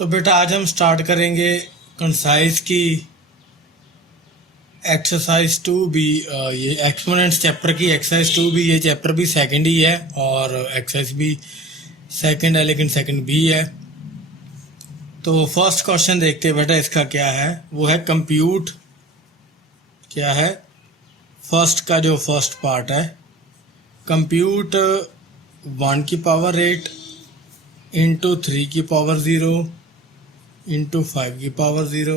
तो बेटा आज हम स्टार्ट करेंगे कंसाइज की एक्सरसाइज 2B। ये एक्सपोनेंट्स चैप्टर की एक्सरसाइज 2B। ये चैप्टर भी सेकंड ही है और एक्सरसाइज भी सेकंड है, लेकिन सेकंड भी है। तो फर्स्ट क्वेश्चन देखते हैं बेटा, इसका क्या है। वो है कंप्यूट, क्या है फर्स्ट का जो फर्स्ट पार्ट है, कंप्यूट 1 की पावर 8 इंटू 3 की पावर 0 इंटू 5 की पावर 0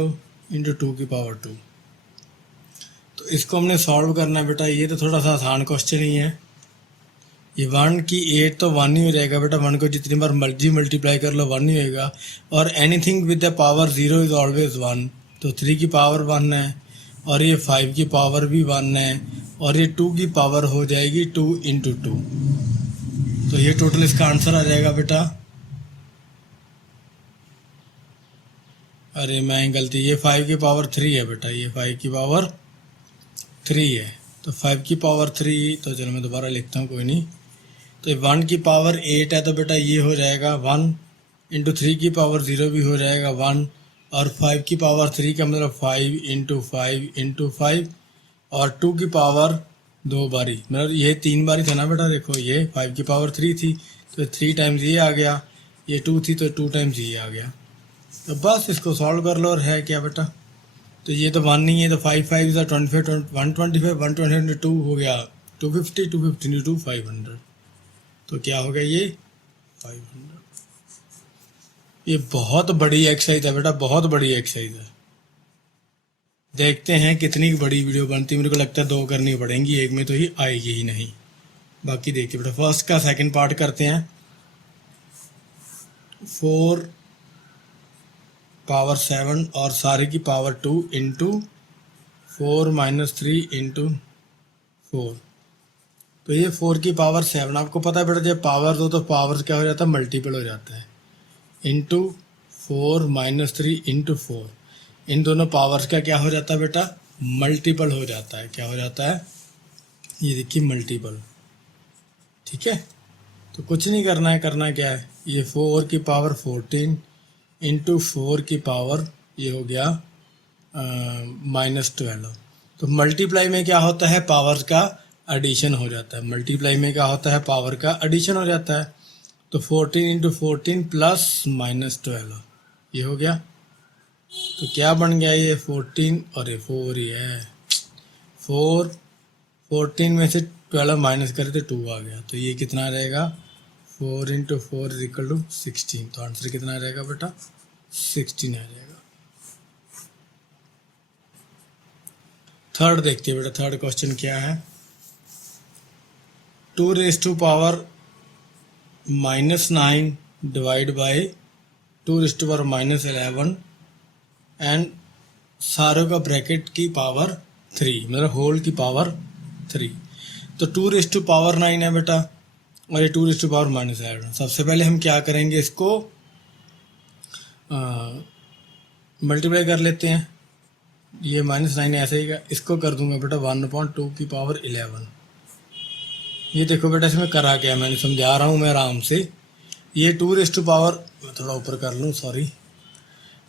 इंटू 2 की पावर 2। तो इसको हमने सॉल्व करना है बेटा। ये तो थोड़ा सा आसान क्वेश्चन ही है। ये 1 की 8 तो 1 ही हो जाएगा बेटा। 1 को जितनी बार मर्जी मल्टीप्लाई कर लो 1 ही होएगा। और anything with the power 0 is always 1। तो 3 की पावर 1 है और ये 5 की पावर भी 1 है और ये 2 की पावर हो जाएगी 2 इंटू 2। तो ये टोटल इसका आंसर आ जाएगा बेटा। अरे मैं गलती, ये 5 की पावर 3 है बेटा। ये 5 की पावर 3 है। तो 5 की पावर 3, तो चलो मैं दोबारा लिखता हूँ, कोई नहीं। तो 1 की पावर 8 है तो बेटा ये हो जाएगा 1 इंटू 3 की पावर 0 भी हो जाएगा 1 और 5 की पावर 3 का मतलब 5 इंटू 5 इंटू 5 और 2 की पावर 2 बारी, मतलब ये 3 बारी था ना बेटा। देखो ये 5 की पावर 3 थी तो 3 टाइम्स ये आ गया, ये 2 थी तो 2 टाइम्स ये आ गया। तो बस इसको सॉल्व कर लो। और है क्या बेटा, तो ये तो 1 नहीं है तो 5 5 इज 25 125 120 2 हो गया 250 250 टू 500। तो क्या हो गया ये 500। ये बहुत बड़ी एक्सरसाइज है बेटा, बहुत बड़ी एक्सरसाइज है। देखते हैं कितनी बड़ी वीडियो बनती है। मेरे को लगता है 2 करनी पड़ेंगी, एक में तो ही आएगी ही नहीं। बाकी देखते बेटा, फर्स्ट का सेकंड पार्ट करते हैं। 4 पावर 7 और सारे की पावर 2 इंटू 4 माइनस 3 इंटू 4। तो ये 4 की पावर 7, आपको पता है बेटा जब पावर दो तो पावर क्या हो जाता है, मल्टीपल हो जाता है। इंटू 4 माइनस 3 इंटू 4, इन दोनों पावर्स का क्या हो जाता है बेटा, मल्टीपल हो जाता है। क्या हो जाता है, ये देखिए मल्टीपल। ठीक है, तो कुछ नहीं करना है, करना क्या है, ये 4 की पावर 14 इंटू 4 की पावर ये हो गया -12। तो मल्टीप्लाई में क्या होता है, पावर का एडिशन हो जाता है। मल्टीप्लाई में क्या होता है, पावर का एडिशन हो जाता है। तो 14 इंटू 14 प्लस -12 ये हो गया। तो क्या बन गया ये 14 और ये 4 ही है। 14 में से 12 माइनस करे तो 2 आ गया। तो ये कितना रहेगा, 4 इंटू 4 इज इक्वल टू 16। तो आंसर कितना रहेगा बेटा, 16 आ जाएगा। थर्ड देखते हैं बेटा, थर्ड क्वेश्चन क्या है। 2 raise to power -9 divide by 2 raise to power -11 and सारों का ब्रैकेट की पावर 3, मतलब होल की पावर 3। तो 2 रेज टू पावर 9 है बेटा और ये 2 रेज टू पावर -11। सबसे पहले हम क्या करेंगे, इसको मल्टीप्लाई कर लेते हैं। ये -9 ऐसे ही, इसको कर दूंगा बेटा 1/2 की पावर 11। ये देखो बेटा इसमें करा क्या, मैंने समझा रहा हूँ मैं आराम से। ये 2 रेज टू पावर, मैं थोड़ा ऊपर कर लूँ, सॉरी।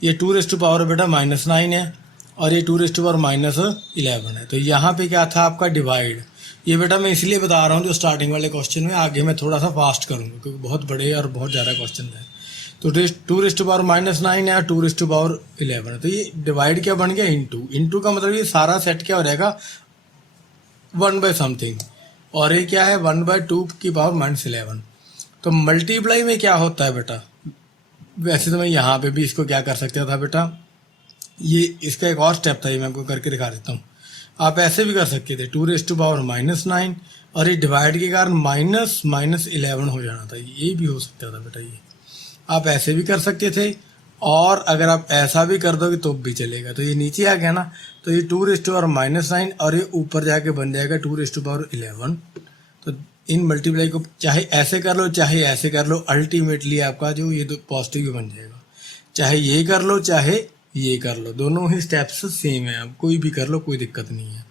ये 2 रेज टू पावर बेटा -9 है और ये 2 रेज टू पावर -11 है। तो यहाँ पे क्या था आपका डिवाइड। ये बेटा मैं इसलिए बता रहा हूँ जो स्टार्टिंग वाले क्वेश्चन में, आगे मैं थोड़ा सा फास्ट करूँगा क्योंकि बहुत बड़े और बहुत ज़्यादा क्वेश्चन है। तो 2 रेज टू पावर -9 है, 2 रेज टू पावर 11 है। तो ये डिवाइड क्या बन गया, इंटू का मतलब ये सारा सेट क्या हो जाएगा, 1/समथिंग। और ये क्या है, 1/2 की पावर -11। तो मल्टीप्लाई में क्या होता है बेटा, वैसे तो मैं यहाँ पे भी इसको क्या कर सकता था बेटा, ये इसका एक और स्टेप था, ये मैं आपको करके दिखा देता हूँ। आप ऐसे भी कर सकते थे, 2 रेज टू पावर -9 और ये डिवाइड के कारण -11 हो जाना था। ये भी हो सकता था बेटा, ये आप ऐसे भी कर सकते थे और अगर आप ऐसा भी कर दोगे तो भी चलेगा। तो ये नीचे आ गया ना, तो ये 2 रेज टू पावर -9 और ये ऊपर जाके बन जाएगा 2 रेज टू पावर 11। तो इन मल्टीप्लाई को चाहे ऐसे कर लो चाहे ऐसे कर लो, अल्टीमेटली आपका जो ये तो पॉजिटिव बन जाएगा। चाहे ये कर लो चाहे ये कर लो, दोनों ही स्टेप्स सेम है, आप कोई भी कर लो कोई दिक्कत नहीं है।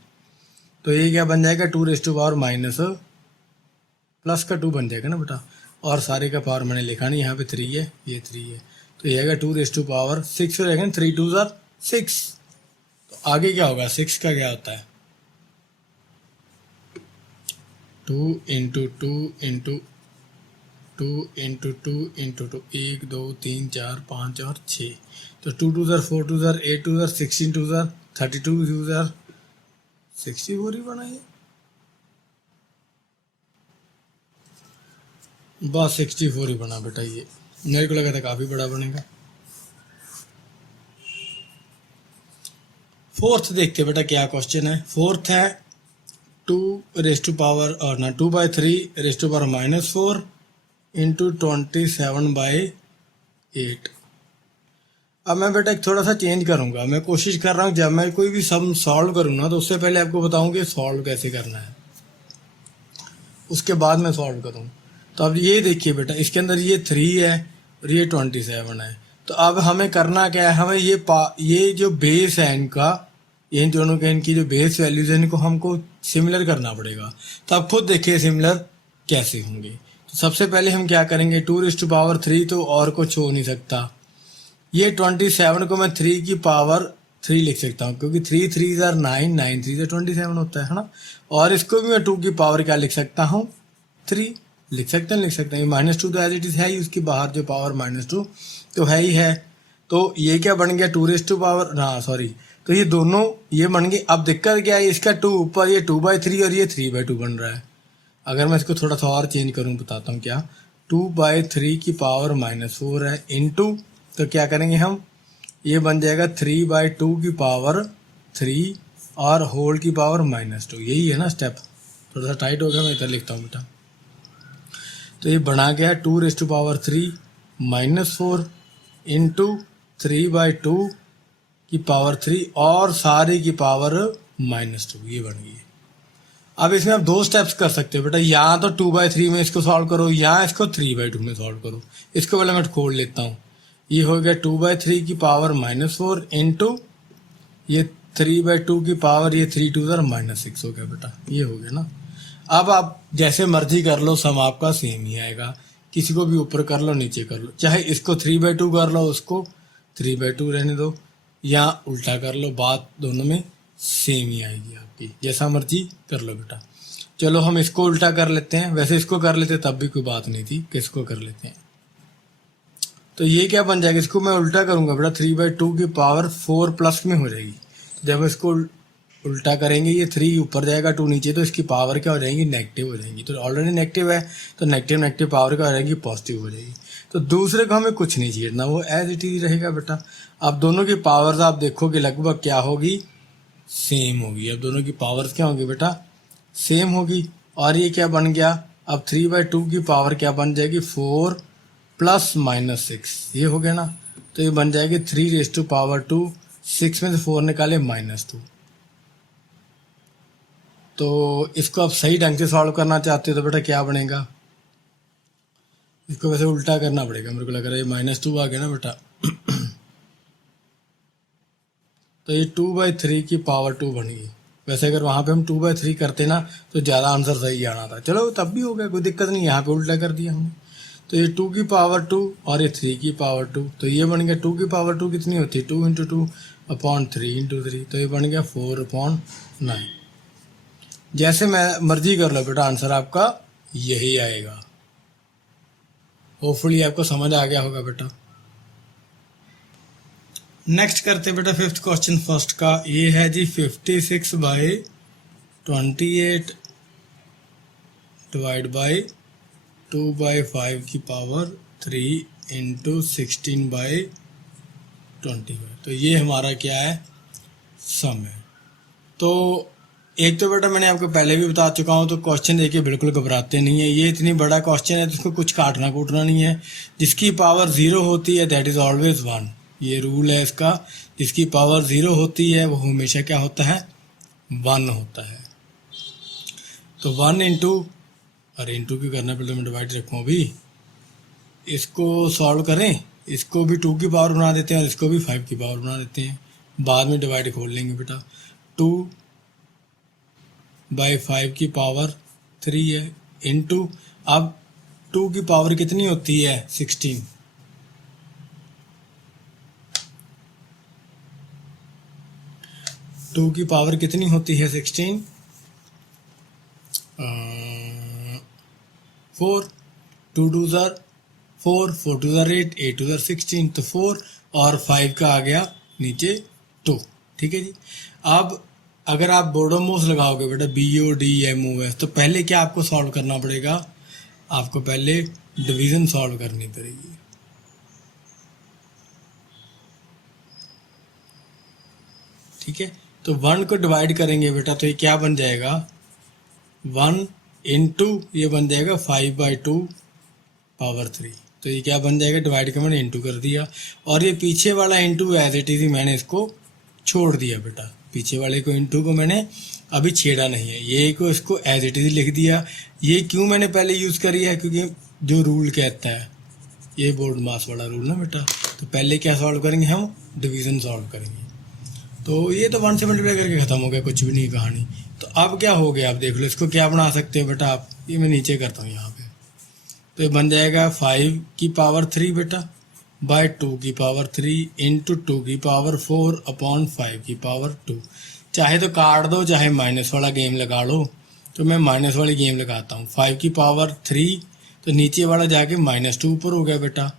तो ये क्या बन जाएगा, 2 raise to power minus plus का 2 बन जाएगा ना बेटा। और सारे का पावर मैंने लिखा नहीं, यहाँ पे 3 है, ये 3 है। तो ये आएगा 2⁶ हो जाएगा 3 2 ज़ार 6। तो आगे क्या होगा, 6 का क्या होता है 2 इंटू 2 इंटू 2 इंटू 2 इंटू 2, 1 2 3 4 5 और 6। तो 2 2 ज़ार 4 2 ज़ार 8 2 ज़ार 16 2 ज़ार 32 2 ज़ार 64 ही बनाइए बस 64 ही बना बेटा। ये मेरे को लगा था काफ़ी बड़ा बनेगा। फोर्थ देखते बेटा क्या क्वेश्चन है। फोर्थ है 2⁻³ इंटू 27/8। अब मैं बेटा एक थोड़ा सा चेंज करूंगा। मैं कोशिश कर रहा हूँ जब मैं कोई भी सम सॉल्व करूँ ना तो उससे पहले आपको बताऊँ कि सॉल्व कैसे करना है, उसके बाद मैं सॉल्व करूँ। तो अब ये देखिए बेटा, इसके अंदर ये 3 है और ये 27 है। तो अब हमें करना क्या है, हमें ये जो बेस है इनका, इन दोनों के इनकी जो बेस वैल्यूज है इनको हमको सिमिलर करना पड़ेगा। तो आप खुद देखिए सिमिलर कैसे होंगे। तो सबसे पहले हम क्या करेंगे, 2⁻³ तो और कुछ हो नहीं सकता। ये 27 को मैं 3 की पावर 3 लिख सकता हूँ, क्योंकि 3 3 ज़ार 9 9 3 ज़ार 27 होता है ना। और इसको भी मैं 2 की पावर क्या लिख सकता हूँ 3 लिख सकते हैं। -2 तो एज इट इज़ है ही, उसकी बाहर जो पावर -2 तो है ही है। तो ये क्या बन गया 2⁻, तो ये दोनों ये बन गए। अब दिक्कत क्या है, इसका 2 ऊपर, ये 2/3 और ये 3/2 बन रहा है। अगर मैं इसको थोड़ा सा और चेंज करूँ बताता हूँ क्या, 2/3 की पावर -4 है इंटू, तो क्या करेंगे हम, ये बन जाएगा 3/2 की पावर 3 और होल की पावर -2। यही है ना स्टेप, थोड़ा सा टाइट हो गया, मैं इधर लिखता हूँ बेटा। तो ये बना गया 2⁻³ -4 इंटू 3/2 की पावर 3 और सारे की पावर -2, ये बन गई। अब इसमें आप 2 स्टेप्स कर सकते हो बेटा, यहाँ तो 2/3 में इसको सॉल्व करो, यहाँ इसको 3/2 में सॉल्व करो। इसको पहले मैं खोल लेता हूँ। ये हो गया 2/3 की पावर -4 इंटू ये 3/2 की पावर, ये 3 2 ज़ार -6 हो गया बेटा, ये हो गया ना। अब आप जैसे मर्जी कर लो, सम आपका सेम ही आएगा। किसी को भी ऊपर कर लो नीचे कर लो, चाहे इसको 3/2 कर लो, उसको 3/2 रहने दो, या उल्टा कर लो, बात दोनों में सेम ही आएगी आपकी, जैसा मर्जी कर लो बेटा। चलो हम इसको उल्टा कर लेते हैं, वैसे इसको कर लेते तब भी कोई बात नहीं थी, किसको कर लेते हैं। तो ये क्या बन जाएगा, इसको मैं उल्टा करूंगा बेटा, 3/2 की पावर 4 प्लस में हो जाएगी। जब इसको उल्टा करेंगे ये 3 ऊपर जाएगा 2 नीचे, तो इसकी पावर क्या हो जाएगी, नेगेटिव हो जाएगी। तो ऑलरेडी नेगेटिव है, तो नेगेटिव पावर क्या हो जाएगी, पॉजिटिव हो जाएगी। तो दूसरे को हमें कुछ नहीं छेड़ना, वो एज इट इज रहेगा बेटा। अब दोनों की पावर्स आप देखोगे लगभग क्या होगी, सेम होगी। अब दोनों की पावर्स क्या होगी बेटा, सेम होगी। और ये क्या बन गया, अब 3/2 की पावर क्या बन जाएगी, 4 प्लस -6, ये हो गया ना। तो ये बन जाएगी 3⁻², 6 में से 4 निकाले -2। तो इसको आप सही ढंग से सॉल्व करना चाहते हो तो बेटा क्या बनेगा, इसको वैसे उल्टा करना पड़ेगा, मेरे को लग रहा है ये -2 आ गया ना बेटा। तो ये 2/3 की पावर 2 बन गई। वैसे अगर वहाँ पे हम 2/3 करते ना तो ज़्यादा आंसर सही आना था। चलो तब भी हो गया, कोई दिक्कत नहीं, यहाँ पे उल्टा कर दिया हमने। तो ये 2 की पावर 2 और ये 3 की पावर 2, तो ये बन गया 2 की पावर 2 कितनी होती है, 2 × 2/3 × 3, तो ये बन गया 4/9। जैसे मैं मर्जी कर लो बेटा, आंसर आपका यही आएगा। होपफुली आपको समझ आ गया होगा बेटा। नेक्स्ट करते बेटा 5th क्वेश्चन फर्स्ट का। ये है जी 56/28 डिवाइड बाई 2/5 की पावर 3 इंटू 16/25। तो ये हमारा क्या है, सम है। तो एक तो बेटा मैंने आपको पहले भी बता चुका हूँ, तो क्वेश्चन देखिए बिल्कुल घबराते नहीं है। ये इतनी बड़ा क्वेश्चन है तो इसको कुछ काटना कूटना नहीं है। जिसकी पावर 0 होती है दैट इज ऑलवेज 1, ये रूल है इसका। जिसकी पावर 0 होती है वो हमेशा क्या होता है, 1 होता है। तो 1 इंटू, अरे इंटू क्यों करना, पहले मैं डिवाइड रखूँ अभी। इसको सॉल्व करें, इसको भी 2 की पावर बना देते हैं और इसको भी 5 की पावर बना देते हैं, बाद में डिवाइड खोल लेंगे बेटा। 2/5 की पावर 3 है इंटू, अब 2 की पावर कितनी होती है, 16, 2 की पावर कितनी होती है 16, 4, 2 टू ज़र 4, 4 टू ज़र 8, 8 टू ज़र 16, तो 4 और 5 का आ गया नीचे 2। ठीक है जी। अब अगर आप बोडोमोस लगाओगे बेटा BODMOS, तो पहले क्या आपको सॉल्व करना पड़ेगा, आपको पहले डिवीज़न सॉल्व करनी पड़ेगी। ठीक है, तो 1 को डिवाइड करेंगे बेटा तो ये क्या बन जाएगा, 1 इंटू ये बन जाएगा 5/2 पावर 3। तो ये क्या बन जाएगा, डिवाइड का मैंने इंटू कर दिया, और ये पीछे वाला इंटू एज इट इज मैंने इसको छोड़ दिया बेटा, पीछे वाले को इंटू को मैंने अभी छेड़ा नहीं है, ये को इसको एज इट इज लिख दिया। ये क्यों मैंने पहले यूज़ करी है, क्योंकि जो रूल कहता है ये बोर्ड मास वाला रूल ना बेटा, तो पहले क्या सॉल्व करेंगे हम, डिवीज़न सॉल्व करेंगे। तो ये तो 1 से मल्टीप्लाई करके ख़त्म हो गया, कुछ भी नहीं कहानी। तो अब क्या हो गया, आप देख लो इसको क्या बना सकते हो बेटा आप, ये मैं नीचे करता हूँ यहाँ पे, तो ये बन जाएगा 5 की पावर 3 बेटा बाय 2 की पावर 3 इंटू 2 की पावर 4 अपॉन 5 की पावर 2। चाहे तो काट दो, चाहे माइनस वाला गेम लगा लो, तो मैं माइनस वाली गेम लगाता हूँ। 5 की पावर 3, तो नीचे वाला जाके -2 ऊपर हो गया बेटा,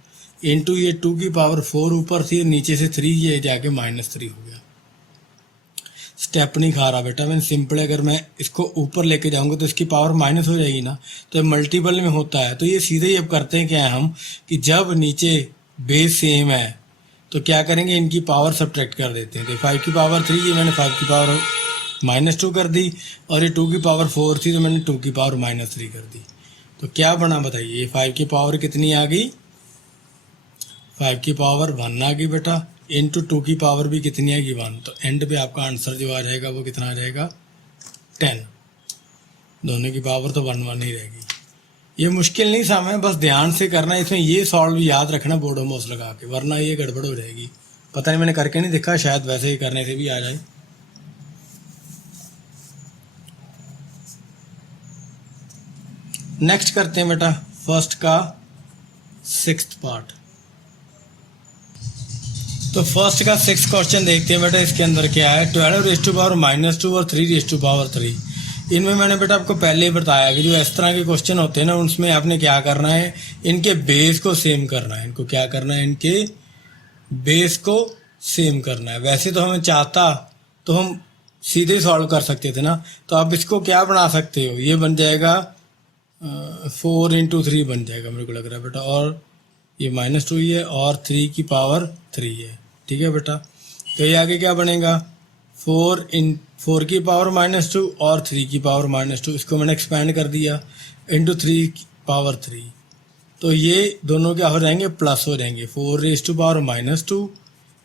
इंटू ये 2 की पावर 4 ऊपर थी, नीचे से 3 ये जाके -3 हो गया। स्टेप नहीं खा रहा बेटा, मैं सिंपल अगर मैं इसको ऊपर लेके जाऊंगा तो इसकी पावर माइनस हो जाएगी ना, तो मल्टीपल में होता है। तो ये सीधे ही अब करते हैं क्या है हम, कि जब नीचे बेस सेम है तो क्या करेंगे, इनकी पावर सब्ट्रैक्ट कर देते हैं। तो 5 की पावर 3 ये मैंने 5 की पावर -2 कर दी, और ये 2 की पावर 4 थी तो मैंने 2 की पावर -3 कर दी। तो क्या बना बताइए, ये 5 की पावर कितनी आ गई, 5 की पावर 1 आ गई बेटा, इंटू 2 की पावर भी कितनी आएगी 1। तो एंड पे आपका आंसर जो आ जाएगा वो कितना आ जाएगा 10। दोनों की पावर तो 1 ही रहेगी। ये मुश्किल नहीं साम है, बस ध्यान से करना, इसमें ये सॉल्व याद रखना बोडोमोस लगा के, वरना ये गड़बड़ हो जाएगी। पता नहीं मैंने करके नहीं देखा, शायद वैसे ही करने से भी आ जाए। नेक्स्ट करते हैं बेटा फर्स्ट का 6th पार्ट। तो फर्स्ट का 6th क्वेश्चन देखते हैं बेटा, इसके अंदर क्या है, 12 रेज़ टू पावर -2 और 3 रेज़ टू पावर 3। इनमें मैंने बेटा आपको पहले ही बताया कि जो इस तरह के क्वेश्चन होते हैं ना, उसमें आपने क्या करना है, इनके बेस को सेम करना है। इनको क्या करना है, इनके बेस को सेम करना है। वैसे तो हमें चाहता तो हम सीधे सॉल्व कर सकते थे ना, तो आप इसको क्या बना सकते हो, ये बन जाएगा 4 इंटू 3 बन जाएगा मेरे को लग रहा है बेटा, और ये -2 ही है और 3 की पावर 3 है। ठीक है बेटा, तो ये आगे क्या बनेगा, 4 की पावर -2 और 3 की पावर -2, इसको मैंने एक्सपेंड कर दिया, इंटू 3 की पावर 3। तो ये दोनों क्या हो जाएंगे, प्लस हो जाएंगे। 4 रेज़ टू पावर -2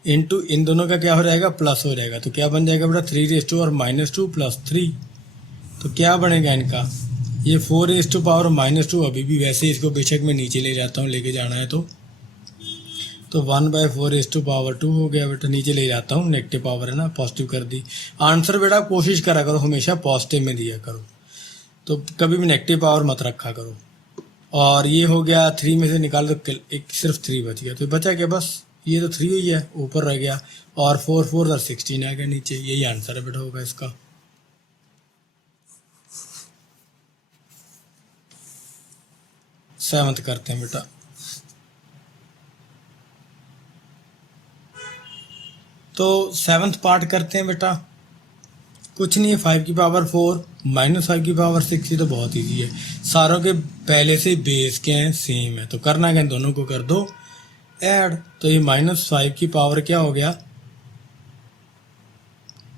इंटू इन दोनों का क्या हो जाएगा, प्लस हो जाएगा। तो क्या बन जाएगा बेटा, 3 रेज़ टू और -2 प्लस 3। तो क्या बनेगा इनका, ये 4 रेज़ टू पावर -2 अभी भी वैसे इसको बेशक मैं नीचे ले जाता हूँ, लेके जाना है तो 1/4 रेज़ टू पावर 2 हो गया बेटा, नीचे ले जाता हूँ, नेगेटिव पावर है ना, पॉजिटिव कर दी। आंसर बेटा कोशिश करा करो हमेशा पॉजिटिव में दिया करो, तो कभी भी नेगेटिव पावर मत रखा करो। और ये हो गया 3 में से निकाल तो एक सिर्फ 3 बच गया, तो बचा क्या, बस ये तो 3 हुई है, ऊपर रह गया, और 4 4 16 आ गया नीचे। यही आंसर है बेटा होगा इसका। सहमत करते हैं बेटा। तो 7th पार्ट करते हैं बेटा, कुछ नहीं है, 5 की पावर 4 -5 की पावर 6, ये तो बहुत ईजी है, सारों के पहले से बेस के हैं सेम है, तो करना क्या, दोनों को कर दो ऐड। तो ये -5 की पावर क्या हो गया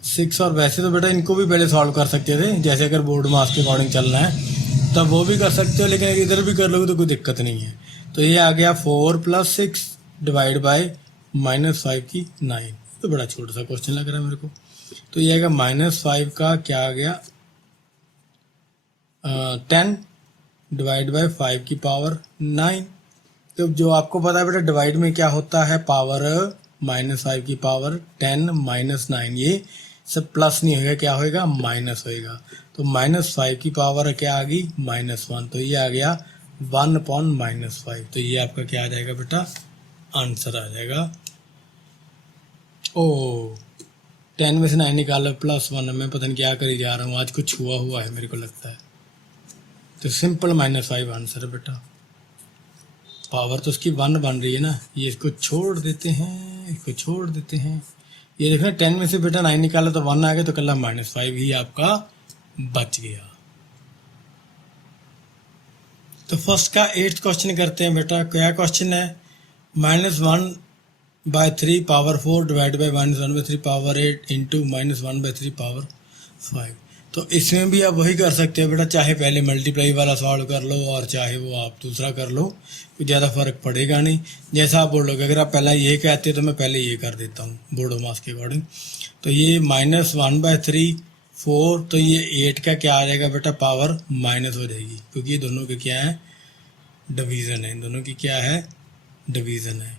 6, और वैसे तो बेटा इनको भी पहले सॉल्व कर सकते थे, जैसे अगर बोर्ड मास के अकॉर्डिंग चलना है तब वो भी कर सकते हो, लेकिन इधर भी कर लोगे तो कोई दिक्कत नहीं है। तो ये आ गया 4 + 6 डिवाइड बाय -5 की 9। तो बड़ा छोटा सा क्वेश्चन लग रहा है मेरे को। तो ये आएगा -5 का क्या आ गया 10 डिवाइड बाय 5 की पावर 9। तो जो आपको पता है बेटा डिवाइड में क्या होता है, पावर -5 की पावर 10 -9, ये सब प्लस नहीं होगा, क्या होएगा माइनस होएगा। तो -5 की पावर क्या आ गई -1, तो ये आ गया 1/-5। तो ये आपका क्या आ जाएगा बेटा, आंसर आ जाएगा। ओ 10 में से 9 निकालो +1, मैं पता नहीं क्या करी जा रहा हूँ, आज कुछ हुआ है मेरे को लगता है। तो सिंपल -5 आंसर है बेटा। पावर तो उसकी 1 बन रही है ना, ये इसको छोड़ देते हैं, ये देखना 10 में से बेटा 9 निकाला तो 1 आ गया, तो कल -5 ही आपका बच गया। तो फर्स्ट का 8th क्वेश्चन करते हैं बेटा। क्या क्वेश्चन है? -1/3 power 4 divide by -1/3 power 8 into -1/3 power 5। तो इसमें भी आप वही कर सकते हो बेटा, चाहे पहले मल्टीप्लाई वाला सॉल्व कर लो और चाहे वो आप दूसरा कर लो, कोई ज़्यादा फर्क पड़ेगा नहीं। जैसा आप बोलोगे, अगर आप पहला ये कहते हो तो मैं पहले ये कर देता हूँ बोर्डो मास के अकॉर्डिंग। तो ये -1/3 4, तो ये 8 का क्या आ जाएगा बेटा? पावर माइनस हो जाएगी, क्योंकि ये दोनों के क्या है? डिवीज़न है। दोनों की क्या है? डिवीज़न है।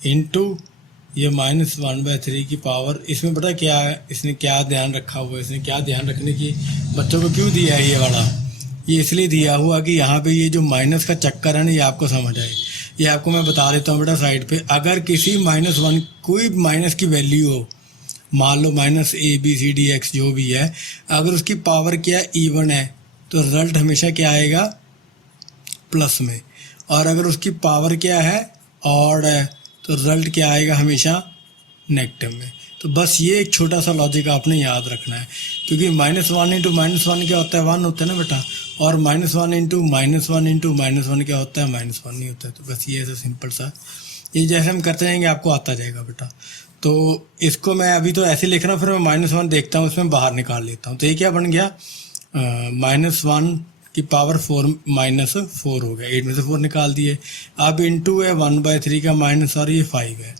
इनटू ये -1/3 की पावर, इसमें पता क्या है, इसने क्या ध्यान रखा हुआ है, इसने क्या ध्यान रखने की बच्चों को क्यों दिया है ये वाला? ये इसलिए दिया हुआ कि यहाँ पे ये जो माइनस का चक्कर है ना, ये आपको समझ आए। ये आपको मैं बता देता हूँ बेटा साइड पे। अगर किसी -1 कोई माइनस की वैल्यू हो, मान लो -ABCDX जो भी है, अगर उसकी पावर क्या है? इवन है, तो रिजल्ट हमेशा क्या आएगा? प्लस में। और अगर उसकी पावर क्या है? ऑड है, तो रिजल्ट क्या आएगा? हमेशा नेगेटिव में। तो बस ये एक छोटा सा लॉजिक आपने याद रखना है, क्योंकि -1 इंटू -1 क्या होता है? 1 होता है ना बेटा, और -1 इंटू -1 क्या होता है? -1 ही होता है। तो बस ये ऐसा सिंपल सा, ये जैसे हम करते जाएंगे आपको आता जाएगा बेटा। तो इसको मैं अभी तो ऐसे लिख रहा हूँ, फिर मैं -1 देखता हूँ, उसमें बाहर निकाल लेता हूँ। तो ये क्या बन गया? -1 की पावर 4 -4 हो गया, 8 में से 4 निकाल दिए। अब इंटू है 1/3 का माइनस, और ये 5 है।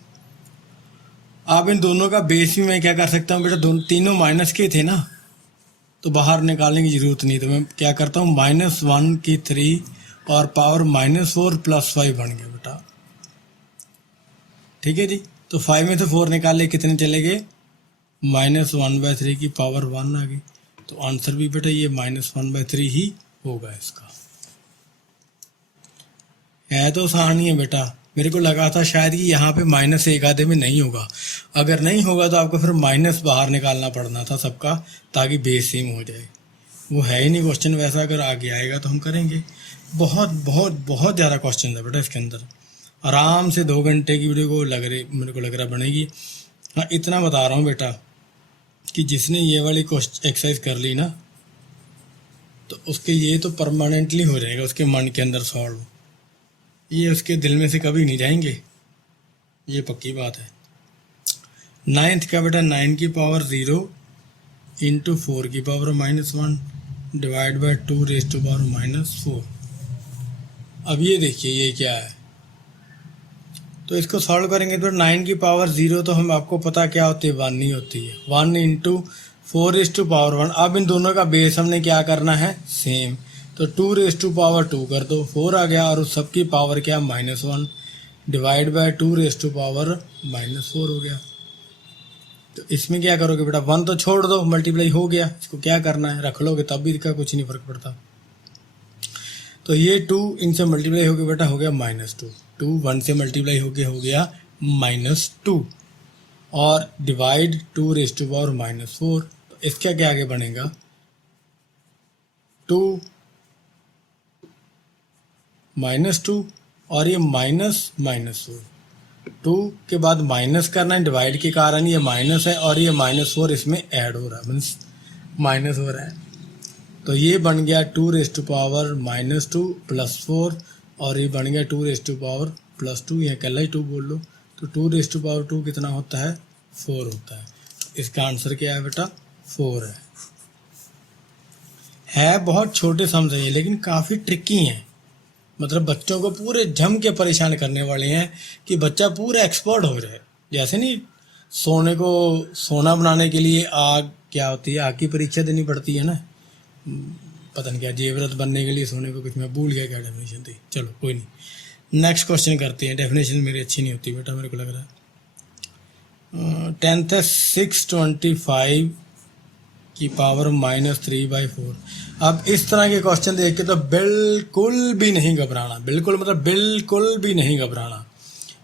अब इन दोनों का बेस भी मैं क्या कर सकता हूँ बेटा? तीनों माइनस के थे ना, तो बाहर निकालने की जरूरत नहीं। तो मैं क्या करता हूँ? -1 की 3 और पावर -4 + 5 बन गया बेटा। ठीक है जी। तो 5 में से 4 निकाले, कितने चले गए? -1/3 की पावर 1 आ गई। तो आंसर भी बेटा ये -1/3 ही होगा इसका। है तो आसान ही है बेटा। मेरे को लगा था शायद कि यहाँ पे माइनस एक आधे में नहीं होगा। अगर नहीं होगा तो आपको फिर माइनस बाहर निकालना पड़ना था सबका, ताकि बेस सेम हो जाए। वो है ही नहीं क्वेश्चन वैसा। अगर आगे आएगा तो हम करेंगे। बहुत बहुत बहुत ज़्यादा क्वेश्चन है बेटा इसके अंदर। आराम से 2 घंटे की वीडियो को मेरे को लग रहा बनेगी। हाँ, इतना बता रहा हूँ बेटा कि जिसने ये वाली एक्सरसाइज कर ली ना, तो उसके ये तो परमानेंटली हो जाएगा उसके मन के अंदर सॉल्व। ये उसके दिल में से कभी नहीं जाएंगे, ये पक्की बात है। 9th का बेटा 9 की पावर 0 इंटू 4 की power -1 divide by 2 raise to power -4। अब ये देखिए ये क्या है, तो इसको सॉल्व करेंगे तो 9 की पावर 0 तो हम आपको पता क्या होती है? 1 ही होती है। 1 इंटू 4 रेज़ टू पावर 1। अब इन दोनों का बेस हमने क्या करना है? सेम। तो 2 रेज़ टू पावर 2 कर दो, 4 आ गया, और उस सब की पावर क्या? -1 divide by 2 raise to power -4 हो गया। तो इसमें क्या करोगे बेटा? 1 तो छोड़ दो, मल्टीप्लाई हो गया। इसको क्या करना है? रख लोगे तब भी इसका कुछ नहीं फर्क पड़ता। तो ये 2 इनसे मल्टीप्लाई हो गया बेटा, हो गया -2। 2 1 से मल्टीप्लाई हो गया -2, और डिवाइड 2 रेज़ टू पावर -4। तो इसका क्या आगे बनेगा? 2 -2 और ये -4। 2 के बाद माइनस करना है, डिवाइड के कारण ये माइनस है, और ये -4 इसमें ऐड हो रहा है, मीन्स माइनस हो रहा है। तो ये बन गया 2 रेज़ टू पावर -2 + 4, और ये बन गया 2 रेज़ टू पावर +2, यह अकेला ही 2 बोल लो। तो 2 रेज़ टू पावर 2 कितना होता है? 4 होता है। इसका आंसर क्या है बेटा? 4 है। बहुत छोटे सम्स हैं लेकिन काफ़ी ट्रिकी हैं। मतलब बच्चों को पूरे जम के परेशान करने वाले हैं कि बच्चा पूरा एक्सपर्ट हो जाए। जैसे नहीं सोने को सोना बनाने के लिए आग क्या होती है? आग की परीक्षा देनी पड़ती है ना। पता नहीं क्या जेवरत बनने के लिए सोने को, कुछ मैं भूल गया क्या डेफिनेशन थी। चलो कोई नहीं, नेक्स्ट क्वेश्चन करते हैं। डेफिनेशन मेरी अच्छी नहीं होती बेटा, मेरे को लग रहा है। 10th 625 की पावर -3/4। अब इस तरह के क्वेश्चन देख के तो बिल्कुल भी नहीं घबराना, बिल्कुल मतलब बिल्कुल भी नहीं घबराना।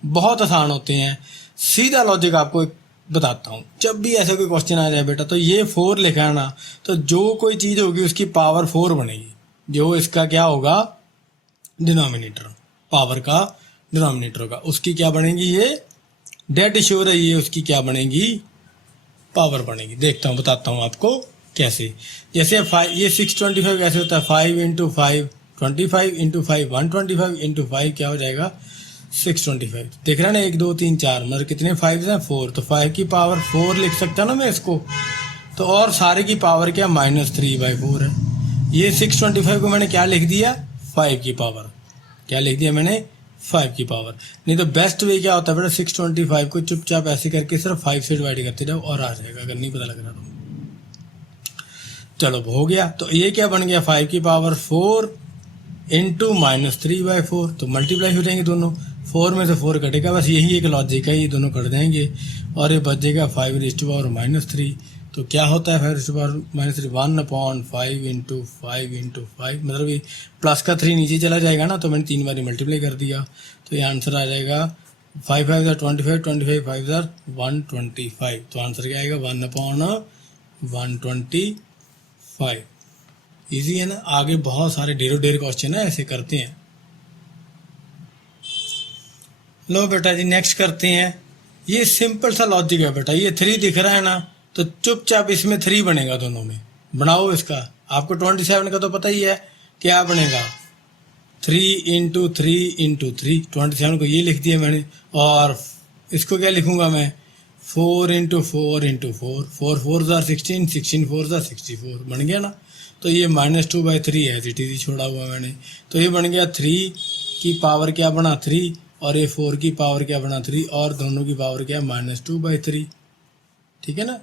बहुत आसान होते हैं। सीधा लॉजिक आपको बताता हूँ, जब भी ऐसा कोई क्वेश्चन आ जाए बेटा तो ये 4 लिखा है ना, तो जो कोई चीज़ होगी उसकी पावर 4 बनेगी, जो इसका क्या होगा डिनोमिनेटर, पावर का डिनोमिनेटर होगा, उसकी क्या बनेगी, ये डेट श्योर है, ये उसकी क्या बनेगी पावर बनेगी। देखता हूँ, बताता हूँ आपको कैसे। जैसे 5, ये 625 कैसे होता है, 5 इंटू 5 25 इंटू 5 125 इंटू 5 क्या हो जाएगा 625। देख रहे हैं ना, 1 2 3 4 मतलब कितने 5 हैं 4, तो 5 की पावर 4 लिख सकता ना मैं इसको, तो और सारे की पावर क्या -3/4 है। ये 625 को मैंने क्या लिख दिया 5 की पावर, क्या लिख दिया मैंने 5 की पावर। नहीं तो बेस्ट वे क्या होता है बेटा 625 को चुपचाप ऐसे करके सिर्फ 5 से डिवाइड करते जाओ और आ जाएगा, अगर नहीं पता लग रहा तो। चलो हो गया, तो ये क्या बन गया 5 की पावर 4 इंटू -3/4, तो मल्टीप्लाई हो जाएंगे दोनों, 4 में से 4 कटेगा, बस यही एक लॉजिक है, ये दोनों कट जाएंगे और ये बच जाएगा 5⁻³ तो क्या होता है 5⁻³ 1/5 इंटू 5 मतलब ये प्लस का 3 नीचे चला जाएगा ना, तो मैंने 3 बार मल्टीप्लाई कर दिया, तो ये आंसर आ जाएगा 5 5 25 25 5 125, तो आंसर क्या आएगा 1/125। इजी है ना। आगे बहुत सारे ढेर क्वेश्चन है ऐसे करते हैं। लो बेटा जी नेक्स्ट करते हैं। ये सिंपल सा लॉजिक है बेटा, ये 3 दिख रहा है ना, तो चुपचाप इसमें 3 बनेगा, दोनों में बनाओ इसका। आपको 27 का तो पता ही है क्या बनेगा, 3 इंटू 3 इंटू 3, 27 को ये लिख दिया मैंने, और इसको क्या लिखूंगा मैं 4 इंटू 4 इंटू 4, 4 4 16 16 4 64 बन गया ना। तो ये -2/3 है, सिटी छोड़ा हुआ मैंने, तो ये बन गया 3 की पावर क्या बना 3, और ये 4 की पावर क्या बना 3, और दोनों की पावर क्या -2/3, ठीक है ना।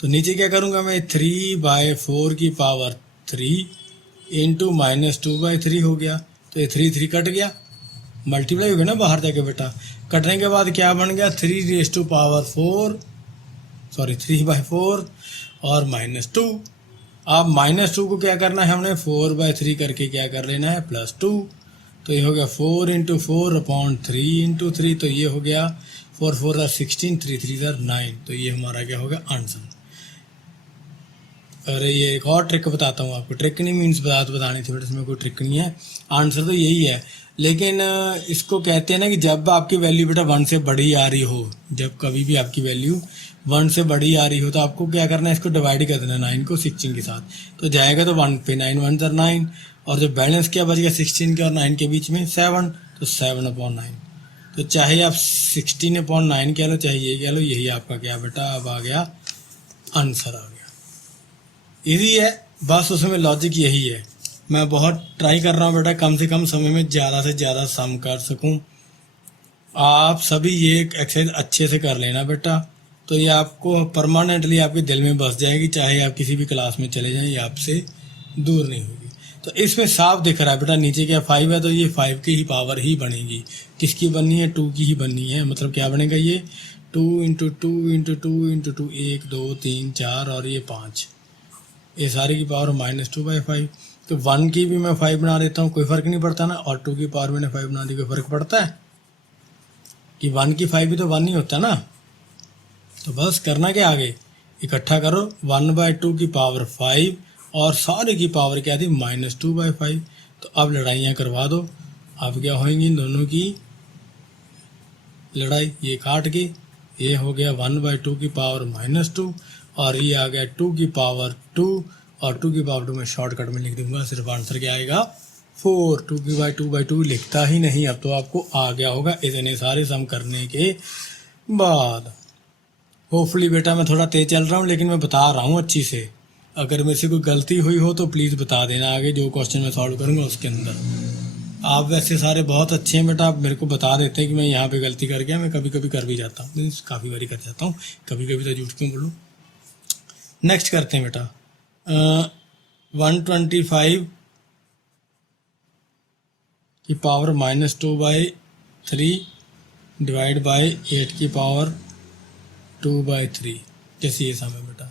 तो नीचे क्या करूँगा मैं 3/4 की पावर 3 इंटू -2/3 हो गया, तो ये 3 कट गया, मल्टीप्लाई हो गया ना बाहर जाके बेटा। कटने के बाद क्या बन गया 3/4 और -2। अब -2 को क्या करना है हमने 4/3 करके क्या कर लेना है +2, तो ये हो गया 4 इंटू 4/3 इंटू 3, तो ये हो गया 4 4 16 3 3 9, तो ये हमारा क्या होगा आंसर। अरे ये एक और ट्रिक बताता हूँ आपको, ट्रिक नहीं मीन्स बतानी थी बेटा, इसमें कोई ट्रिक नहीं है, आंसर तो यही है। लेकिन इसको कहते हैं ना कि जब आपकी वैल्यू बेटा 1 से बड़ी आ रही हो, जब कभी भी आपकी वैल्यू 1 से बड़ी आ रही हो, तो आपको क्या करना है, इसको डिवाइड कर देना 9 को 16 के साथ, तो जाएगा तो 1 पे 9 1 9, और जो बैलेंस क्या बच गया 16 के और 9 के बीच में 7, तो 7/9। तो चाहे आप 16/9 कह लो, चाहे ये कह लो, यही आपका क्या बेटा अब आ गया आंसर आ गया। इजी है, बस उसमें लॉजिक यही है। मैं बहुत ट्राई कर रहा हूँ बेटा कम से कम समय में ज़्यादा से ज़्यादा सम कर सकूँ। आप सभी ये एक्सरसाइज अच्छे से कर लेना बेटा, तो ये आपको परमानेंटली आपके दिल में बस जाएगी, चाहे आप किसी भी क्लास में चले जाएं, ये आपसे दूर नहीं होगी। तो इसमें साफ दिख रहा है बेटा नीचे क्या 5 है, तो ये 5 की ही पावर ही बनेगी। किसकी बननी है 2 की ही बननी है, मतलब क्या बनेगा ये 2 इंटू 2 इंटू 2 इंटू 2 1 2 3 4 और ये 5, ये सारी की पावर -2/5। तो 1 की भी मैं 5 बना देता हूँ, कोई फ़र्क नहीं पड़ता ना, और 2 की पावर मैंने 5 बना दी, कोई फ़र्क पड़ता है कि 1 की 5 भी तो 1 ही होता ना। तो बस करना क्या आगे इकट्ठा करो 1/2 की पावर 5 और सारे की पावर क्या थी -2/5। तो अब लड़ाइयाँ करवा दो, अब क्या होंगी इन दोनों की लड़ाई, ये काट के ये हो गया 1/2 की पावर -2 और ये आ गया 2 की पावर 2 और 2 की पावर 2 में शॉर्टकट में लिख दूंगा, सिर्फ आंसर क्या आएगा 4। 2/2 लिखता ही नहीं, अब तो आपको आ गया होगा इतने सारे सम करने के बाद। होपफुली बेटा मैं थोड़ा तेज चल रहा हूँ, लेकिन मैं बता रहा हूँ अच्छी से। अगर मेरे से कोई गलती हुई हो तो प्लीज़ बता देना आगे, जो क्वेश्चन मैं सॉल्व करूँगा उसके अंदर। आप वैसे सारे बहुत अच्छे हैं बेटा, आप मेरे को बता देते हैं कि मैं यहाँ पे गलती कर गया, मैं कभी कभी कर भी जाता हूँ, काफ़ी बारी कर जाता हूँ, कभी कभी तो झूठ क्यों बोलूँ। नेक्स्ट करते हैं बेटा 125 की पावर -2/3 डिवाइड बाय 8 की पावर 2/3, जैसे ये सम है बेटा।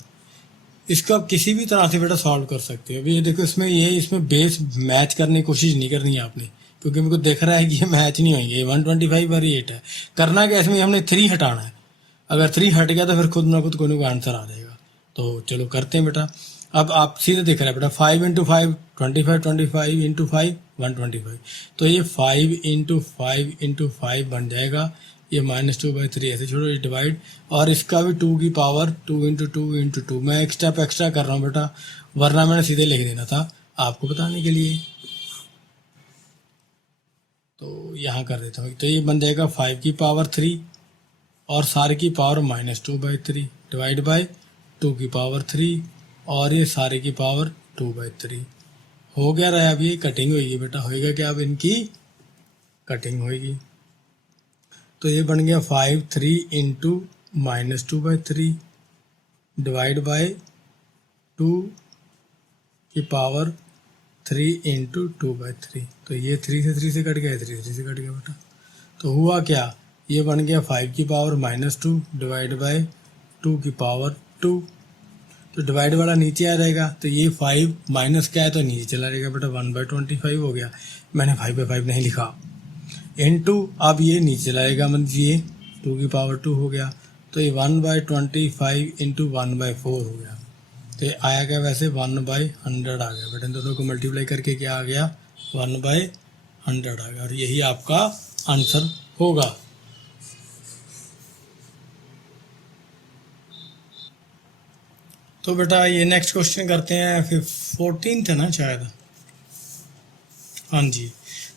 इसको आप किसी भी तरह से बेटा सॉल्व कर सकते हो। अभी ये देखो इसमें बेस मैच करने की कोशिश नहीं करनी है आपने, क्योंकि मेरे को दिख रहा है कि ये मैच नहीं होंगे, 125 और 8 है। करना क्या इसमें हमने 3 हटाना है, अगर 3 हट गया तो फिर खुद ना खुद कोई आंसर आ जाएगा। तो चलो करते हैं बेटा। अब आप सीधे देख रहे हैं बेटा 5 इंटू 5 25, 25 इंटू 5 125, तो ये 5 इंटू 5 इंटू 5 बन जाएगा, ये -2/3 ऐसे छोड़ो, ये डिवाइड, और इसका भी 2 की पावर 2 इंटू 2 इंटू 2। मैं एक स्टेप एक्स्ट्रा कर रहा हूँ बेटा, वरना मैंने सीधे लिख देना था आपको बताने के लिए, तो यहाँ कर देता हूँ। तो ये बन जाएगा 5 की पावर 3 और सारे की पावर -2/3 डिवाइड बाय 2 की पावर 3 और ये सारे की पावर 2/3 हो गया रहा। अब ये कटिंग होगी बेटा, होएगा क्या, अब इनकी कटिंग होगी। तो ये बन गया 5 3 इंटू -2/3 डिवाइड बाय 2 की पावर 3 इंटू 2/3। तो ये 3 से कट गया, 3 से कट गया बेटा। तो हुआ क्या, ये बन गया 5 की पावर -2 डिवाइड बाय 2 की पावर 2। तो डिवाइड वाला नीचे आ जाएगा, तो ये 5 माइनस क्या है तो नीचे चला जाएगा बेटा, 1/25 हो गया। मैंने 5/5 नहीं लिखा, इनटू अब ये नीचे चला जाएगा, मतलब ये 2 की पावर 2 हो गया। तो ये 1/25 इंटू 1/4 हो गया। तो ये आया क्या, वैसे 1/100 आ गया बेटा। इन दोनों को मल्टीप्लाई करके क्या आ गया, 1/100 आ गया, और यही आपका आंसर होगा। तो बेटा ये नेक्स्ट क्वेश्चन करते हैं, फिर 14 है ना शायद, हाँ जी।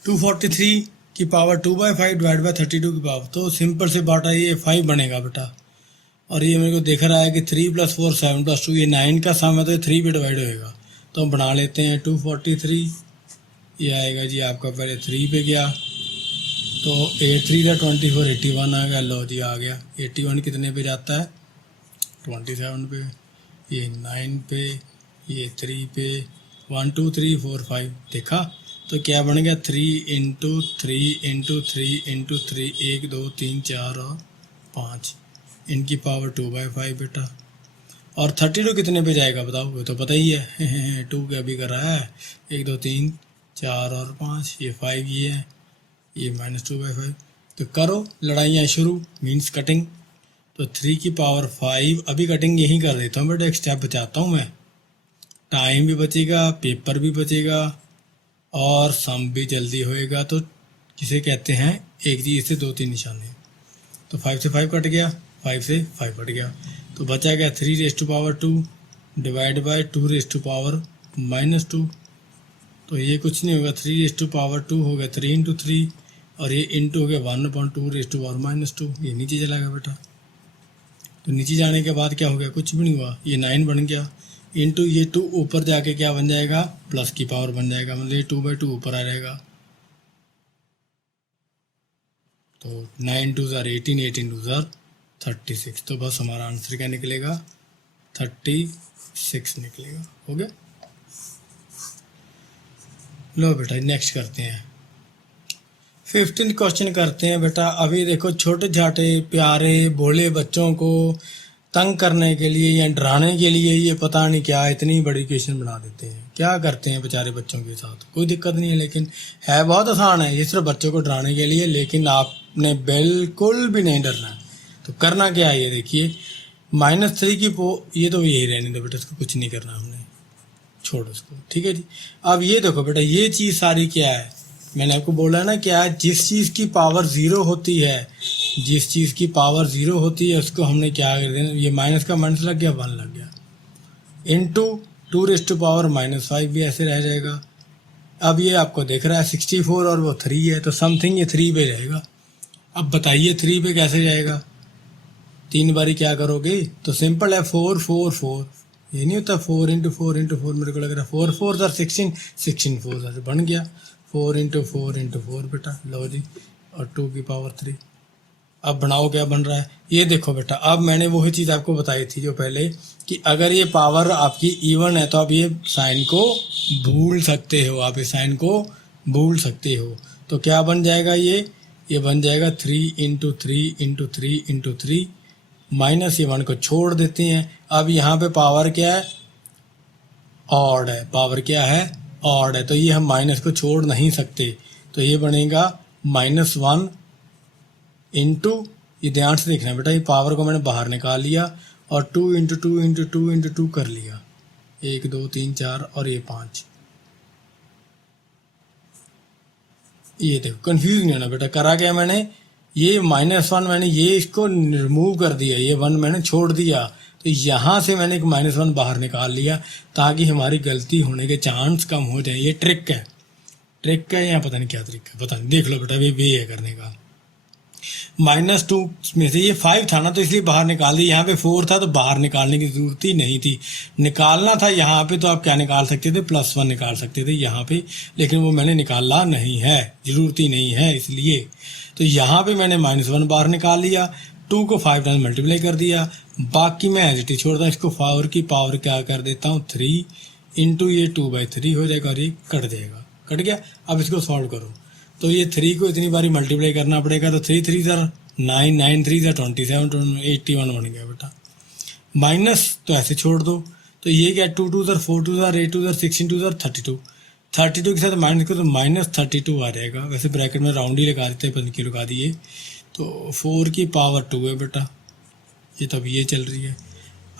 243 की पावर 2/5 डिवाइड बाय 32 की पावर, तो सिंपल से बात है, ये 5 बनेगा बेटा, और ये मेरे को दिख रहा है कि 3 + 4 7 + 2, ये 9 का सम है, तो ये 3 पे डिवाइड होएगा। तो हम बना लेते हैं 243, ये आएगा जी आपका, पहले 3 पे गया, तो 8 3 24 81 आ गया, लो जी आ गया। 81 कितने पे जाता है, 27 पे, ये 9 पे, ये 3 पे, 1 2 3 4 5, देखा। तो क्या बन गया, 3 इंटू 3 इंटू 3 इंटू 3, 1 2 3 4 और 5, इनकी पावर 2/5 बेटा। और 32 कितने पे जाएगा बताओ, वो तो पता ही है 2 क्या भी कर रहा है, 1 2 3 4 और 5, ये 5 ये है, ये -2/5। तो करो लड़ाइयाँ शुरू, मीन्स कटिंग। तो 3 की पावर 5, अभी कटिंग यही कर देता हूँ बेटा, एक स्टेप बचाता हूँ मैं, टाइम भी बचेगा, पेपर भी बचेगा, और सम भी जल्दी होएगा। तो किसे कहते हैं, एक चीज़ से 2-3 निशाने। तो 5 से 5 कट गया, 5 से 5 कट गया, तो बचा गया 3⁻² डिवाइड बाय 2⁻² -2। तो ये कुछ नहीं होगा, 3⁻² हो गया 3 इंटू 3, और ये इंटू हो गया 1/2⁻² -2, ये नीचे चला गया बेटा। तो नीचे जाने के बाद क्या हो गया, कुछ भी नहीं हुआ, ये 9 बन गया, इंटू ये 2 ऊपर जाके क्या बन जाएगा, प्लस की पावर बन जाएगा, मतलब ये 2/2 ऊपर आ जाएगा। तो 9 2 ज़ार 18, 18 2 ज़ार 36, तो बस हमारा आंसर क्या निकलेगा, 36 निकलेगा। हो गया। लो बेटा नेक्स्ट करते हैं, 15 क्वेश्चन करते हैं बेटा। अभी देखो छोटे झाटे प्यारे भोले बच्चों को तंग करने के लिए या डराने के लिए ये पता नहीं क्या इतनी बड़ी क्वेश्चन बना देते हैं, क्या करते हैं बेचारे बच्चों के साथ। कोई दिक्कत नहीं है, लेकिन है बहुत आसान है, ये सिर्फ बच्चों को डराने के लिए, लेकिन आपने बिल्कुल भी नहीं डरना है। तो करना क्या है, ये देखिए -3 की ये तो यही रहने दो बेटा, इसको कुछ नहीं करना हमने, छोड़ उसको, ठीक है जी। अब ये देखो बेटा, ये चीज़ सारी क्या है, मैंने आपको बोला ना क्या है, जिस चीज़ की पावर 0 होती है, जिस चीज़ की पावर 0 होती है उसको हमने क्या कर देना, ये माइनस का माइनस लग गया, 1 लग गया, इंटू 2⁻⁻5 भी ऐसे रह जाएगा। अब ये आपको दिख रहा है 64 और वो 3 है, तो समथिंग ये 3 पे रहेगा। अब बताइए 3 पे कैसे जाएगा, 3 बारी क्या करोगे, तो सिंपल है 4 4 4, ये नहीं होता 4 इंटू 4 इंटू 4, मेरे को लग रहा है 4 4 ज़ार 16, 16 4 ज़ार बन गया 4 इंटू 4 इंटू 4 बेटा, लो जी, और 2 की पावर 3। अब बनाओ क्या बन रहा है, ये देखो बेटा। अब मैंने वही चीज़ आपको बताई थी जो पहले, कि अगर ये पावर आपकी इवन है तो आप ये साइन को भूल सकते हो, आप इस साइन को भूल सकते हो। तो क्या बन जाएगा, ये बन जाएगा 3 इंटू 3 इंटू 3 इंटू 3 माइनस ये 1 को छोड़ देते हैं। अब यहाँ पे पावर क्या है, ऑड है, पावर क्या है, ऑड है, तो ये हम माइनस को छोड़ नहीं सकते, तो ये बनेगा -1 इंटू ये ध्यान से देखना बेटा, ये पावर को मैंने बाहर निकाल लिया और 2 into two into two into two कर लिया, 1 2 3 4 और ये 5। ये देखो कंफ्यूज नहीं होना बेटा, करा क्या मैंने, ये -1 मैंने ये इसको रिमूव कर दिया, ये 1 मैंने छोड़ दिया, तो यहाँ से मैंने एक -1 बाहर निकाल लिया ताकि हमारी गलती होने के चांस कम हो जाए। ये ट्रिक है या पता नहीं क्या ट्रिक है, पता नहीं, देख लो बेटा, वे है करने का। -2 में से ये 5 था ना, तो इसलिए बाहर निकाल दिया। यहाँ पे 4 था तो बाहर निकालने की जरूरत ही नहीं थी, निकालना था यहाँ पे तो आप क्या निकाल सकते थे, +1 निकाल सकते थे यहाँ पे, लेकिन वो मैंने निकाला नहीं है, जरूरत ही नहीं है इसलिए। तो यहाँ पे मैंने -1 बाहर निकाल लिया, 2 को 5 टाइम्स मल्टीप्लाई कर दिया, बाकी मैं एज इट इज छोड़ता हूँ। इसको 4 की पावर क्या कर देता हूँ 3 इंटू ये 2/3 हो जाएगा और ये कट जाएगा, कट गया। अब इसको सॉल्व करो तो ये 3 को इतनी बारी मल्टीप्लाई करना पड़ेगा, तो 3 3 ज़र 9, 9 3 ज़र 27, 81 बन गया बेटा। माइनस तो ऐसे छोड़ दो, तो ये क्या 2 2 ज़र 4 2 ज़र 8 2 ज़र 16 2 ज़र 32, 32 के साथ माइनस को तो -32 आ जाएगा। वैसे ब्रैकेट में राउंड ही लगा देते हैं, पता क्यों लगा दिए, तो 4 की पावर 2 है बेटा, ये तब ये चल रही है।